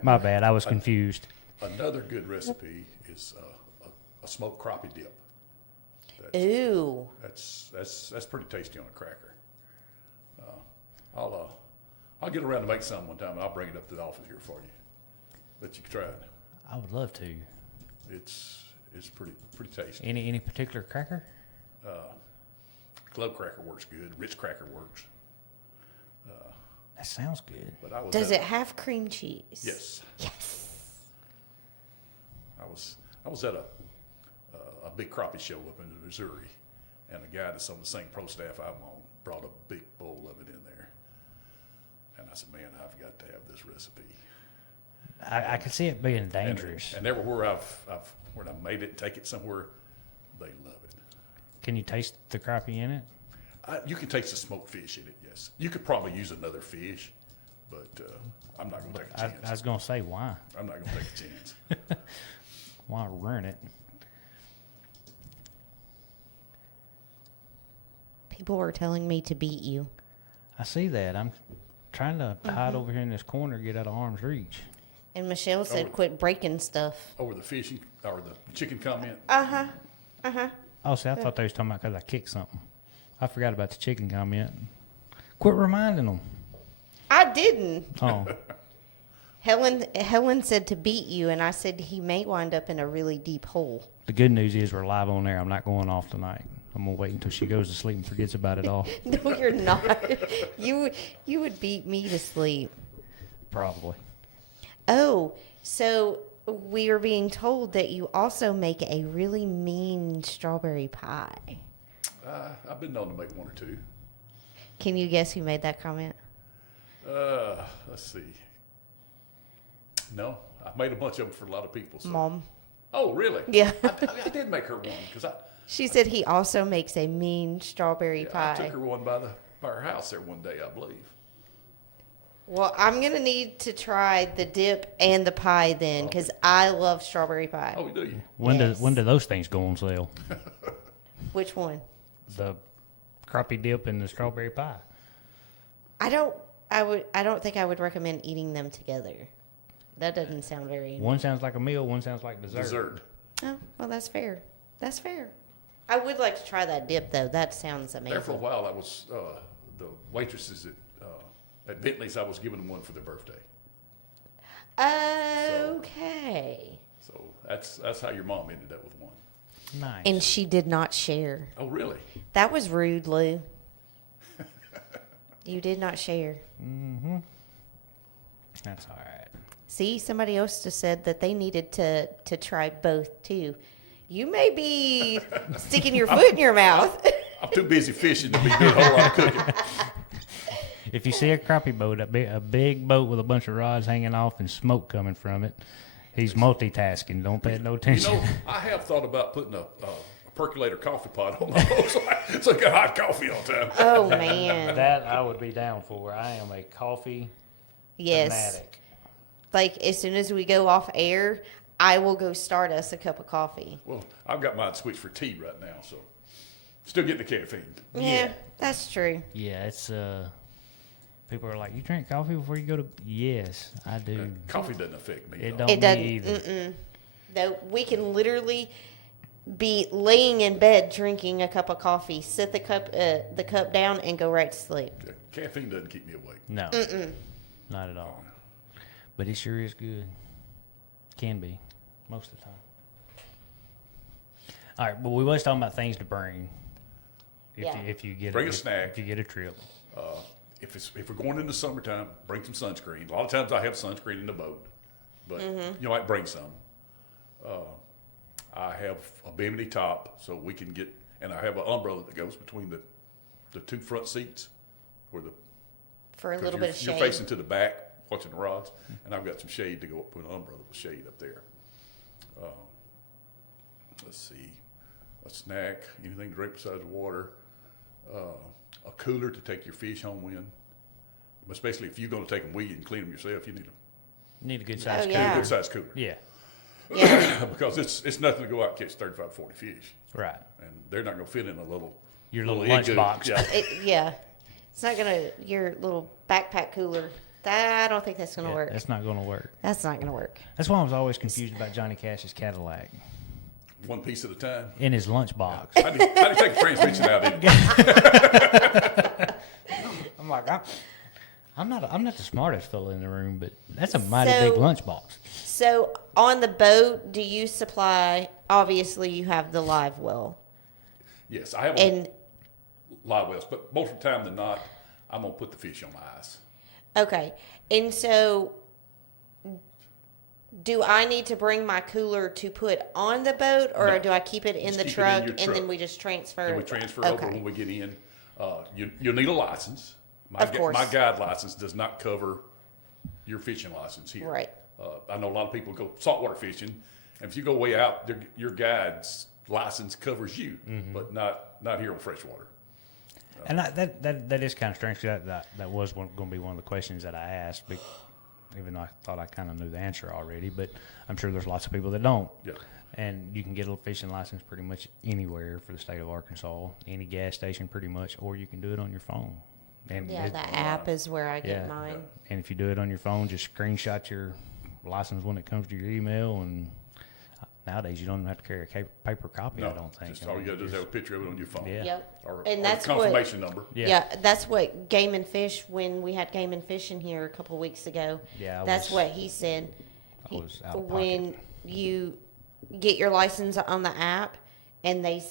My bad. I was confused. Another good recipe is a smoked crappie dip. Ooh. That's pretty tasty on a cracker. I'll get around to make some one time, and I'll bring it up to the office here for you. Let you try it. I would love to. It's pretty tasty. Any particular cracker? Glow cracker works good. Ritz cracker works. That sounds good. But I was Does it have cream cheese? Yes. Yes. I was at a big crappie show up in Missouri, and a guy that's on the same pro staff I'm on brought a big bowl of it in there, and I said, "Man, I've got to have this recipe." I could see it being dangerous. And everywhere when I made it, take it somewhere, they love it. Can you taste the crappie in it? You can taste the smoked fish in it. Yes, you could probably use another fish, but I'm not going to take a chance. I was going to say, why? I'm not going to take a chance. Why ruin it? People were telling me to beat you. I see that. I'm trying to hide over here in this corner, get out of arm's reach. And Michelle said, quit breaking stuff. Over the fishing or the chicken comment. Oh, see, I thought they was talking about because I kicked something. I forgot about the chicken comment. Quit reminding them. I didn't. Oh, Helen said to beat you, and I said he may wind up in a really deep hole. the good news is we're live on there. I'm not going off tonight. I'm going to wait until she goes to sleep and forgets about it all. No, you're not. You would beat me to sleep. Probably. Oh, so we were being told that you also make a really mean strawberry pie. I've been known to make one or two. Can you guess who made that comment? Let's see. No, I've made a bunch of them for a lot of people. So. Mom. Oh, really? Yeah. I did make her one because She said he also makes a mean strawberry I pie. took her one by her house there one day, I believe. Well, I'm going to need to try the dip and the pie then because I love strawberry pie. Oh, do you? When Yes. do those things go on sale? Which one? The crappie dip and the strawberry pie. I don't think I would recommend eating them together. That doesn't sound very. One sounds like a meal, one sounds like dessert. Dessert. Oh, well, that's fair. That's fair. I would like to try that dip though. That sounds amazing. There for a while, I was the waitresses at Bentley's. I was giving them one for their birthday. Okay. So that's how your mom ended up with one. Nice. And she did not share. Oh, really? That was rude, Lou. You did not share. That's all right. See, somebody else just said that they needed to try both too. You may be sticking your foot in your mouth. I'm too busy fishing to be doing a whole lot of cooking. If you see a crappie boat, a big boat with a bunch of rods hanging off and smoke coming from it, he's multitasking. Don't pay no You attention. know, I have thought about putting a percolator coffee pot on my boat so I got hot coffee all the time. Oh man. That I would be down for. I am a coffee Yes. fanatic. Like as soon as we go off air, I will go start us a cup of coffee. Well, I've got mine switched for tea right now, so still getting the caffeine. Yeah, that's true. Yeah, it's people are like, you drink coffee before you go to? Yes, I do. Coffee doesn't affect me. It at all. don't It doesn't. me either. No, we can literally be laying in bed drinking a cup of coffee, sit the cup down, and go right to sleep. Yeah, caffeine doesn't keep me awake. No, not at all. But it sure is good. Can be, most of the time. All right, but we was talking about things to bring. If you get Bring a snack. If you get a trip. If we're going into summertime, bring some sunscreen. A lot of times I have sunscreen in the boat, but you might bring some. I have a bimini top, so we can get, and I have an umbrella that goes between the two front seats, where For a 'cause little you're, bit of you're shade. facing to the back, watching the rods, and I've got some shade to go up, put an umbrella with shade up there. Let's see, a snack, anything to drink besides water, a cooler to take your fish home in. Especially if you're going to take them with you and clean them yourself, you need Need a good size yeah. a good sized cooler. Yeah, Yeah. Because it's nothing to go out and catch 35, 40 fish, right. and they're not going to fit in a little Your little igloo. lunchbox. Yeah. Yeah. It's not gonna your little backpack cooler. I don't think that's gonna Yeah, work. that's not going to work. That's not gonna work. That's why I was always confused about Johnny Cash's Cadillac One piece at a time. in his lunchbox. How do you take the transmission out? I'm like, I'm not the smartest fella in the room, but that's a mighty big lunchbox. So on the boat, do you supply? Obviously, you have the live well. Yes, I have And live wells, but most of the time than not, I'm gonna put the fish on ice. okay, and so do I need to bring my cooler to put on the boat, or No. do I keep it in Just the keep it in truck your and truck. then we just transfer? And we transfer over Okay. when we get in. You'll need a license. Of course. My guide license does not cover your fishing license here. Right. I know a lot of people go saltwater fishing, and if you go way out, your guide's license covers you, but not here on freshwater. And that is kind of strange. That was going to be one of the questions that I asked, but even though I thought I kind of knew the answer already. But I'm sure there's lots of people that don't. Yeah. And you can get a fishing license pretty much anywhere for the state of Arkansas, any gas station pretty much, or you can do it on your phone. And Yeah, the app is where I get mine. And if you do it on your phone, just screenshot your license when it comes to your email. And nowadays, you don't even have to carry a paper copy. No, I don't think. just all you got to do is have a picture of it on your phone. Yeah. Yep. Or, And or that's a confirmation number. Yeah, that's what Game and Fish, when we had Game and Fish in here a couple weeks ago. Yeah, that's what he said. I was out of When you get your license on the app and they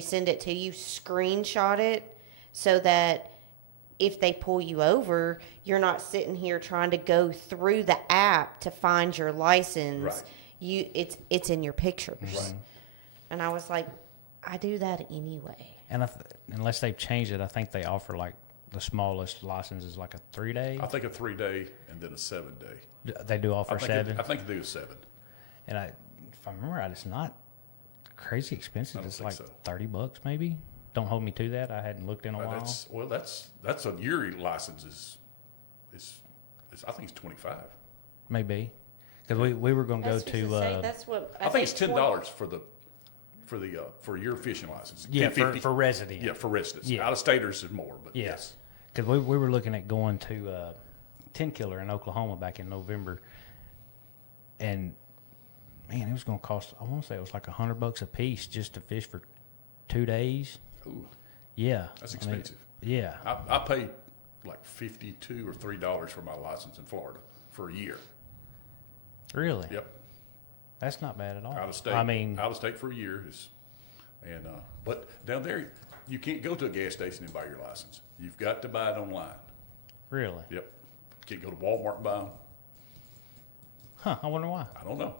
send it to you, screenshot it so that if they pull you over, you're not sitting here trying to go through the app to find your license. Right. It's in your pictures. Right. And I was like, I do that anyway. And unless they've changed it, I think they offer like the smallest license is like a 3-day. I think a 3-day and then a 7-day. They do offer 7. I think they do a 7. And if I remember right, it's not crazy expensive. It's like so. $30 maybe. Don't hold me to that. I hadn't looked in a while. That's a yearly license is I think it's 25. Maybe because we were going to go to. That's what I think it's $10 for your fishing license. Yeah, $10.50. for residents. Yeah, for residents. Yeah. Out of staters is more, but yes. Because we were looking at going to 10 Killer in Oklahoma back in November, and man, it was going to cost. I want to say it was like $100 a piece just to fish for 2 days. Ooh, Yeah, that's expensive. Yeah, I pay like $52 or $3 for my license in Florida for a year. really. Yep, That's not bad at all. out of state. I mean, out of state for a year but down there you can't go to a gas station and buy your license. You've got to buy it online. really. Yep, can't go to Walmart and buy them. Huh? I wonder why. I don't know.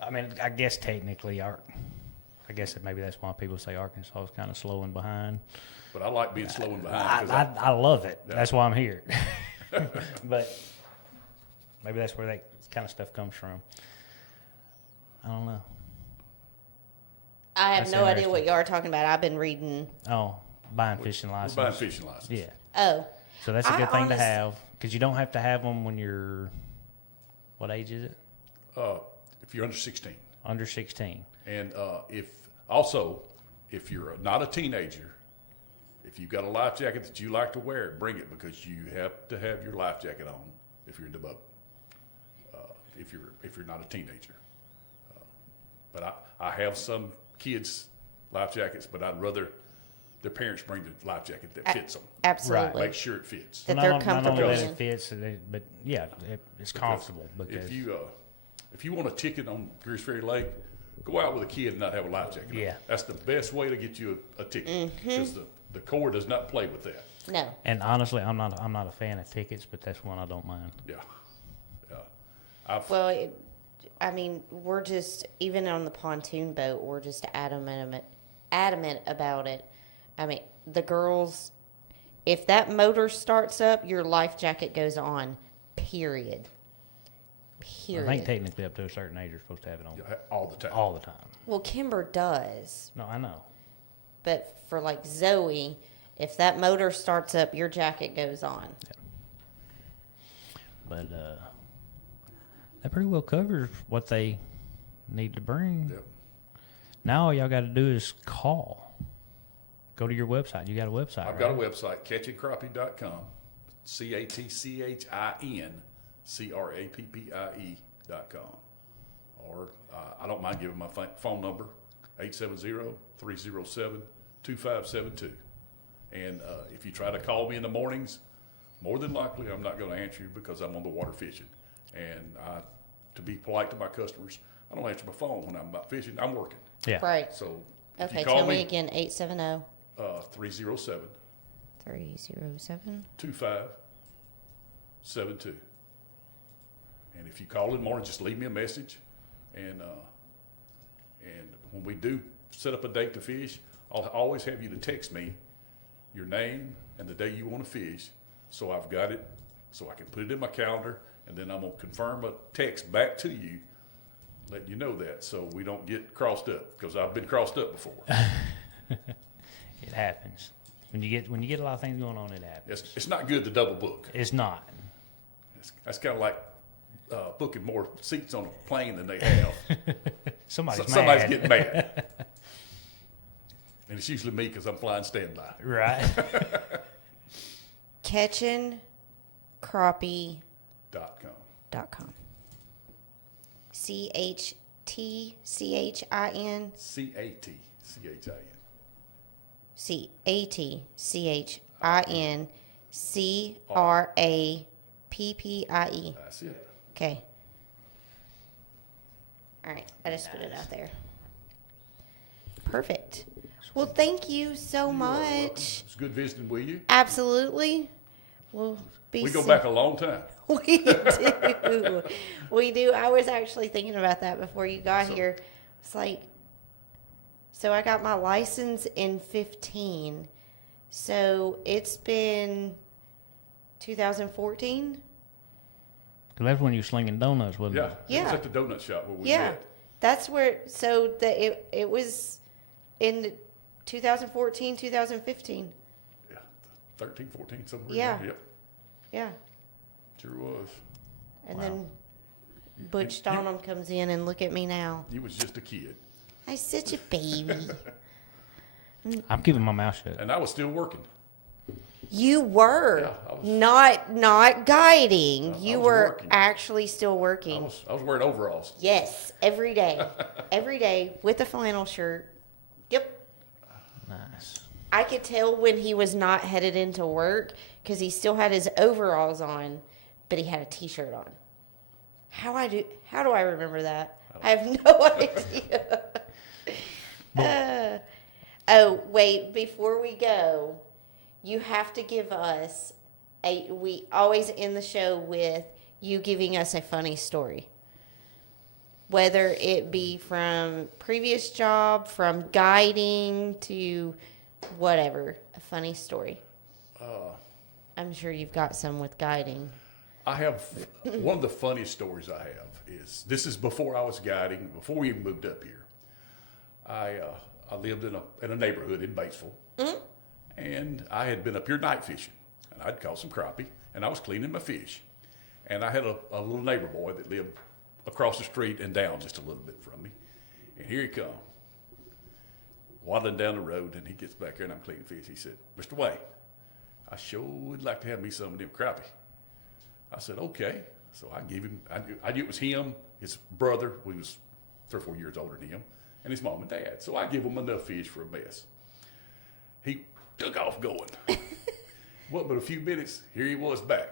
I mean, I guess technically, I guess that maybe that's why people say Arkansas is kind of slow and behind. But I like being slow and behind. 'Cause I love it. Yeah. That's why I'm here. But maybe that's where that kind of stuff comes from. I don't know. I have That's no idea interesting. what you are talking about. I've been reading. Oh, buying fishing license. we're buying fishing license. Yeah. Oh, So that's a I good thing to honest- have because you don't have to have them when you're. What age is it? If you're under 16. Under 16. And if you're not a teenager, if you've got a life jacket that you like to wear, bring it because you have to have your life jacket on if you're in the boat. If you're not a teenager, but I have some kids' life jackets, but I'd rather their parents bring the life jacket that fits them. absolutely. Make sure it fits. That Not they're on- not only comfortable that in. it fits, but yeah, it's comfortable because If you want a ticket on Grease Ferry Lake, go out with a kid and not have a life jacket. on. Yeah. That's the best way to get you a ticket because the Corps does not play with that. No. And honestly, I'm not a fan of tickets, but that's one I don't mind. Yeah. Well, we're just, even on the pontoon boat, we're just adamant about it. I mean, the girls, if that motor starts up, your life jacket goes on, period. I think technically up to a certain age, you're supposed to have it on All the time. all the time. Well, Kimber does. No, I know. But for like Zoe, if that motor starts up, your jacket goes on. But that pretty well covers what they need to bring. Yep. Now all y'all got to do is call. Go to your website. You got a website, I've got a website, catchingcrappie.com, CATCHINCRAPPIE.com. Or I don't mind giving my phone number, 870-307-2572. And if you try to call me in the mornings, more than likely I'm not going to answer you because I'm on the water fishing. And to be polite to my customers, I don't answer my phone when I'm out fishing. I'm working. Yeah. Right. So if Okay, you call tell me again, 870 307 307. 2572. And if you call in the morning, just leave me a message. And when we do set up a date to fish, I'll always have you to text me your name and the day you want to fish, so I've got it, so I can put it in my calendar, and then I'm going to confirm a text back to you, letting you know that, so we don't get crossed up, because I've been crossed up before. It happens. When you get a lot of things going on, it happens. It's not good to double book. It's not. That's kind of like booking more seats on a plane than they have. Somebody's getting mad. And it's usually me because I'm flying standby. Right. Catching Crappie.com. .com. CHTCHIN. CATCHIN. CATCHIN CRAPPIE. That's it. Okay. All right. I just put it out there. Perfect. Well, thank you so much. It's good visiting with you. Absolutely. We'll be We go back a long time. We do. We do. I was actually thinking about that before you got here. It's like, so I got my license in 15. So it's been 2014. That's when you were slinging donuts, wasn't Yeah. it? It was at the donut shop where we Yeah. met. That's where, so it was in 2014, 2015. Yeah. 13, 14, somewhere. Yeah. in there. Yep. Yeah. Sure was. And Wow. then Butch Donham comes in and look at me now. You was just a kid. I'm such a baby. I'm keeping my mouth shut. And I was still working. You were Yeah, I was- not guiding. I You was were working. actually still I working. was wearing overalls. Yes, every day. Every day with a flannel shirt. Yep. Nice. I could tell when he was not headed into work because he still had his overalls on, but he had a t-shirt on. How do I remember that? I have no idea. Oh, wait, before we go, you have to give us we always end the show with you giving us a funny story. Whether it be from previous job, from guiding to whatever, a funny story. I'm sure you've got some with guiding. I have one of the funniest stories I have is this is before I was guiding, before we even moved up here. I lived in a neighborhood in Batesville, and I had been up here night fishing, and I'd caught some crappie, and I was cleaning my fish, and I had a little neighbor boy that lived across the street and down just a little bit from me, and here he come, waddling down the road, and he gets back there, and I'm cleaning fish. He said, "Mr. Wayne, I sure would like to have me some of them crappie." I said, "Okay." So I gave him, I knew it was him, his brother, who was 3 or 4 years older than him, and his mom and dad. So I give him enough fish for a mess. He took off going. Well, but a few minutes, here he was back.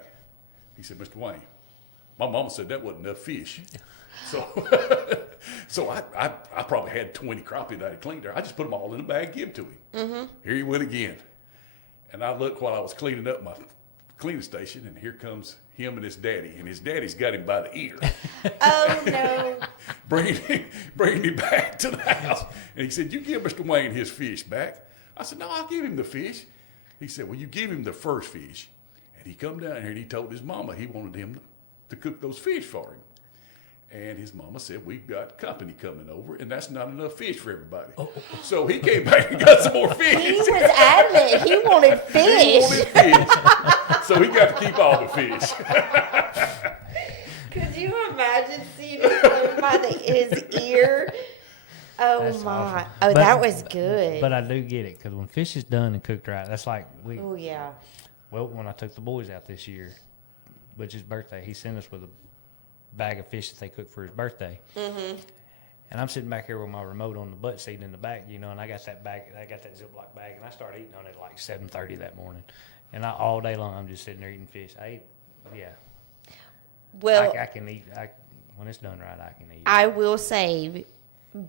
He said, "Mr. Wayne, my mama said that wasn't enough fish." So so I probably had 20 crappie that I cleaned there. I just put them all in a bag, give them to him. Here he went again. And I looked while I was cleaning up my cleaning station, and here comes him and his daddy's got him by the ear. Oh, no. bringing him back to the house. And he said, "You give Mr. Wayne his fish back." I said, "No, I'll give him the fish." He said, "Well, you give him the first fish." And he come down here and he told his mama he wanted him to cook those fish for him. And his mama said, "We've got company coming over, and that's not enough fish for everybody." So he came back and got some more fish. He was adamant. He wanted fish. He wanted fish. So he got to keep all the fish. Could you imagine seeing him by his ear? Oh, That's my. awesome. Oh, But- that was good. But I do get it, because when fish is done and cooked right, that's like Oh, yeah. well, when I took the boys out this year, which is birthday, he sent us with a bag of fish that they cooked for his birthday. Mm-hmm. And I'm sitting back here with my remote on the butt seat in the back, and I got that bag, I got that Ziploc bag, and I started eating on it like 7:30 that morning. And all day long, I'm just sitting there eating fish. Yeah. Well, I can eat. When it's done right, I can eat. I will say,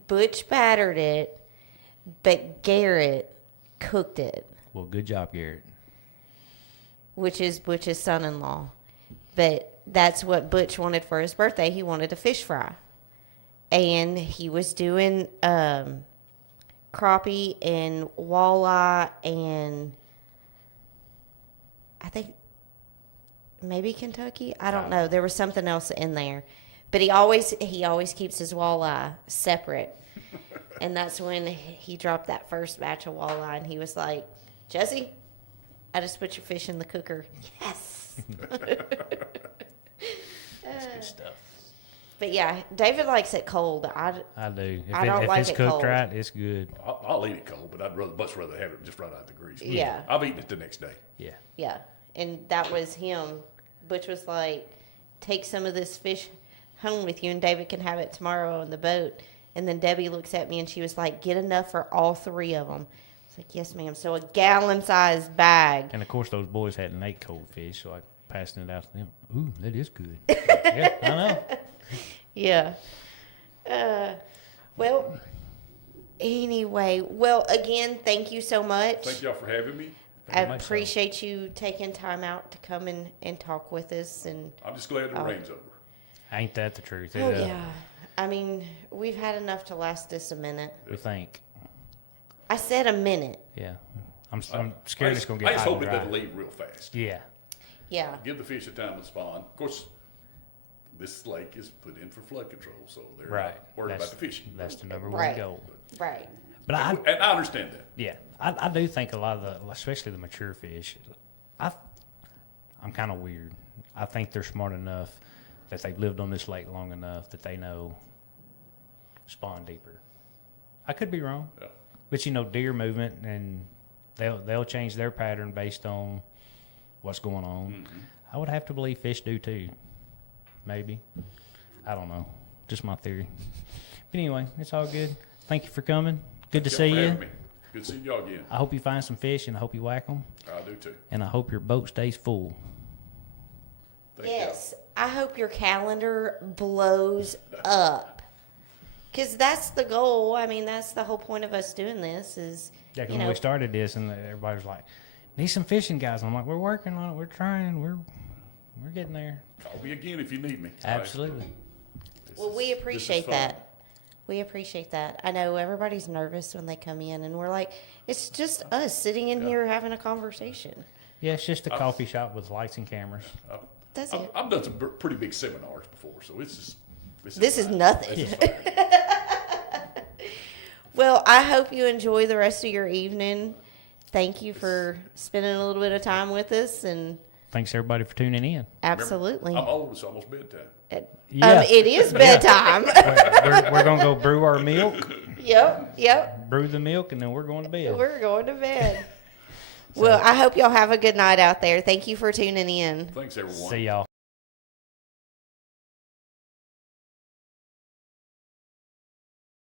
Butch battered it, but Garrett cooked it, Well, good job, Garrett. which is Butch's son-in-law. But that's what Butch wanted for his birthday. He wanted a fish fry. And he was doing crappie and walleye and I think maybe Kentucky. I don't know. There was something else in there. But he always keeps his walleye separate. And that's when he dropped that first batch of walleye and he was like, Jesse, I just put your fish in the cooker. Yes. That's good stuff. But yeah, David likes it cold. I do. If it's it cooked cold. right, it's good. I'll eat it cold, but I'd much rather have it just right out of the grease. Yeah. I've eaten it the next day. Yeah. Yeah. And that was him. Butch was like, take some of this fish home with you and David can have it tomorrow on the boat. And then Debbie looks at me and she was like, get enough for all three of them. I was like, yes, ma'am. So a gallon-sized bag. And of course, those boys hadn't ate cold fish, so I passed it out to them. Ooh, that is good. Yeah, I know. Yeah. Well, anyway. Well, again, thank you so much. Thank y'all for having me. I much so. appreciate you taking time out to come and talk with us. And I'm just glad the rain's over. Ain't that the truth? oh yeah, I mean, we've had enough to last us a minute. We think. I said a minute. Yeah. I'm scared it's going to I get just hot hope and it dry. doesn't leave real fast. Yeah. Yeah. Give the fish a time to spawn. Of course, this lake is put in for flood control, so they're Right. not worried about the fishing. That's the number one Right. goal. Right. But And I understand that. I do think a lot of especially the mature fish, I'm kind of weird. I think they're smart enough that they've lived on this lake long enough that they know spawn deeper. I could be wrong, Yeah. but deer movement and they'll change their pattern based on what's going on. Mm-hmm. I would have to believe fish do too. Maybe. I don't know. Just my theory. But anyway, it's all good. Thank you for coming. Good to see Thank y'all for you. having me. Good seeing y'all again. I hope you find some fish and I hope you whack them. I do too. And I hope your boat stays full. Thank y'all. Yes. I hope your calendar blows up. Because that's the goal. I mean, that's the whole point of us doing this is, Yeah, 'cause when we started this and everybody was like, need some fishing guys. I'm like, we're working on it. We're trying. We're getting there. Call me again if you need me. Absolutely. well, we This is appreciate fun. that. We appreciate that. I know everybody's nervous when they come in, and we're like, it's just us sitting in here having a conversation. Yeah, it's just a coffee shop with lights and cameras. That's it. I've done some pretty big seminars before, so it's just. This is fine. nothing. This is fine. Well, I hope you enjoy the rest of your evening. Thank you for spending a little bit of time with us, and Thanks everybody for tuning in. absolutely. I'm old. It's almost bedtime. Yeah. It is bedtime. we're going to go brew our milk, Yep. brew the milk, and then we're going to bed. We're going to bed. Well, I hope y'all have a good night out there. Thank you for tuning in. Thanks, everyone. See y'all.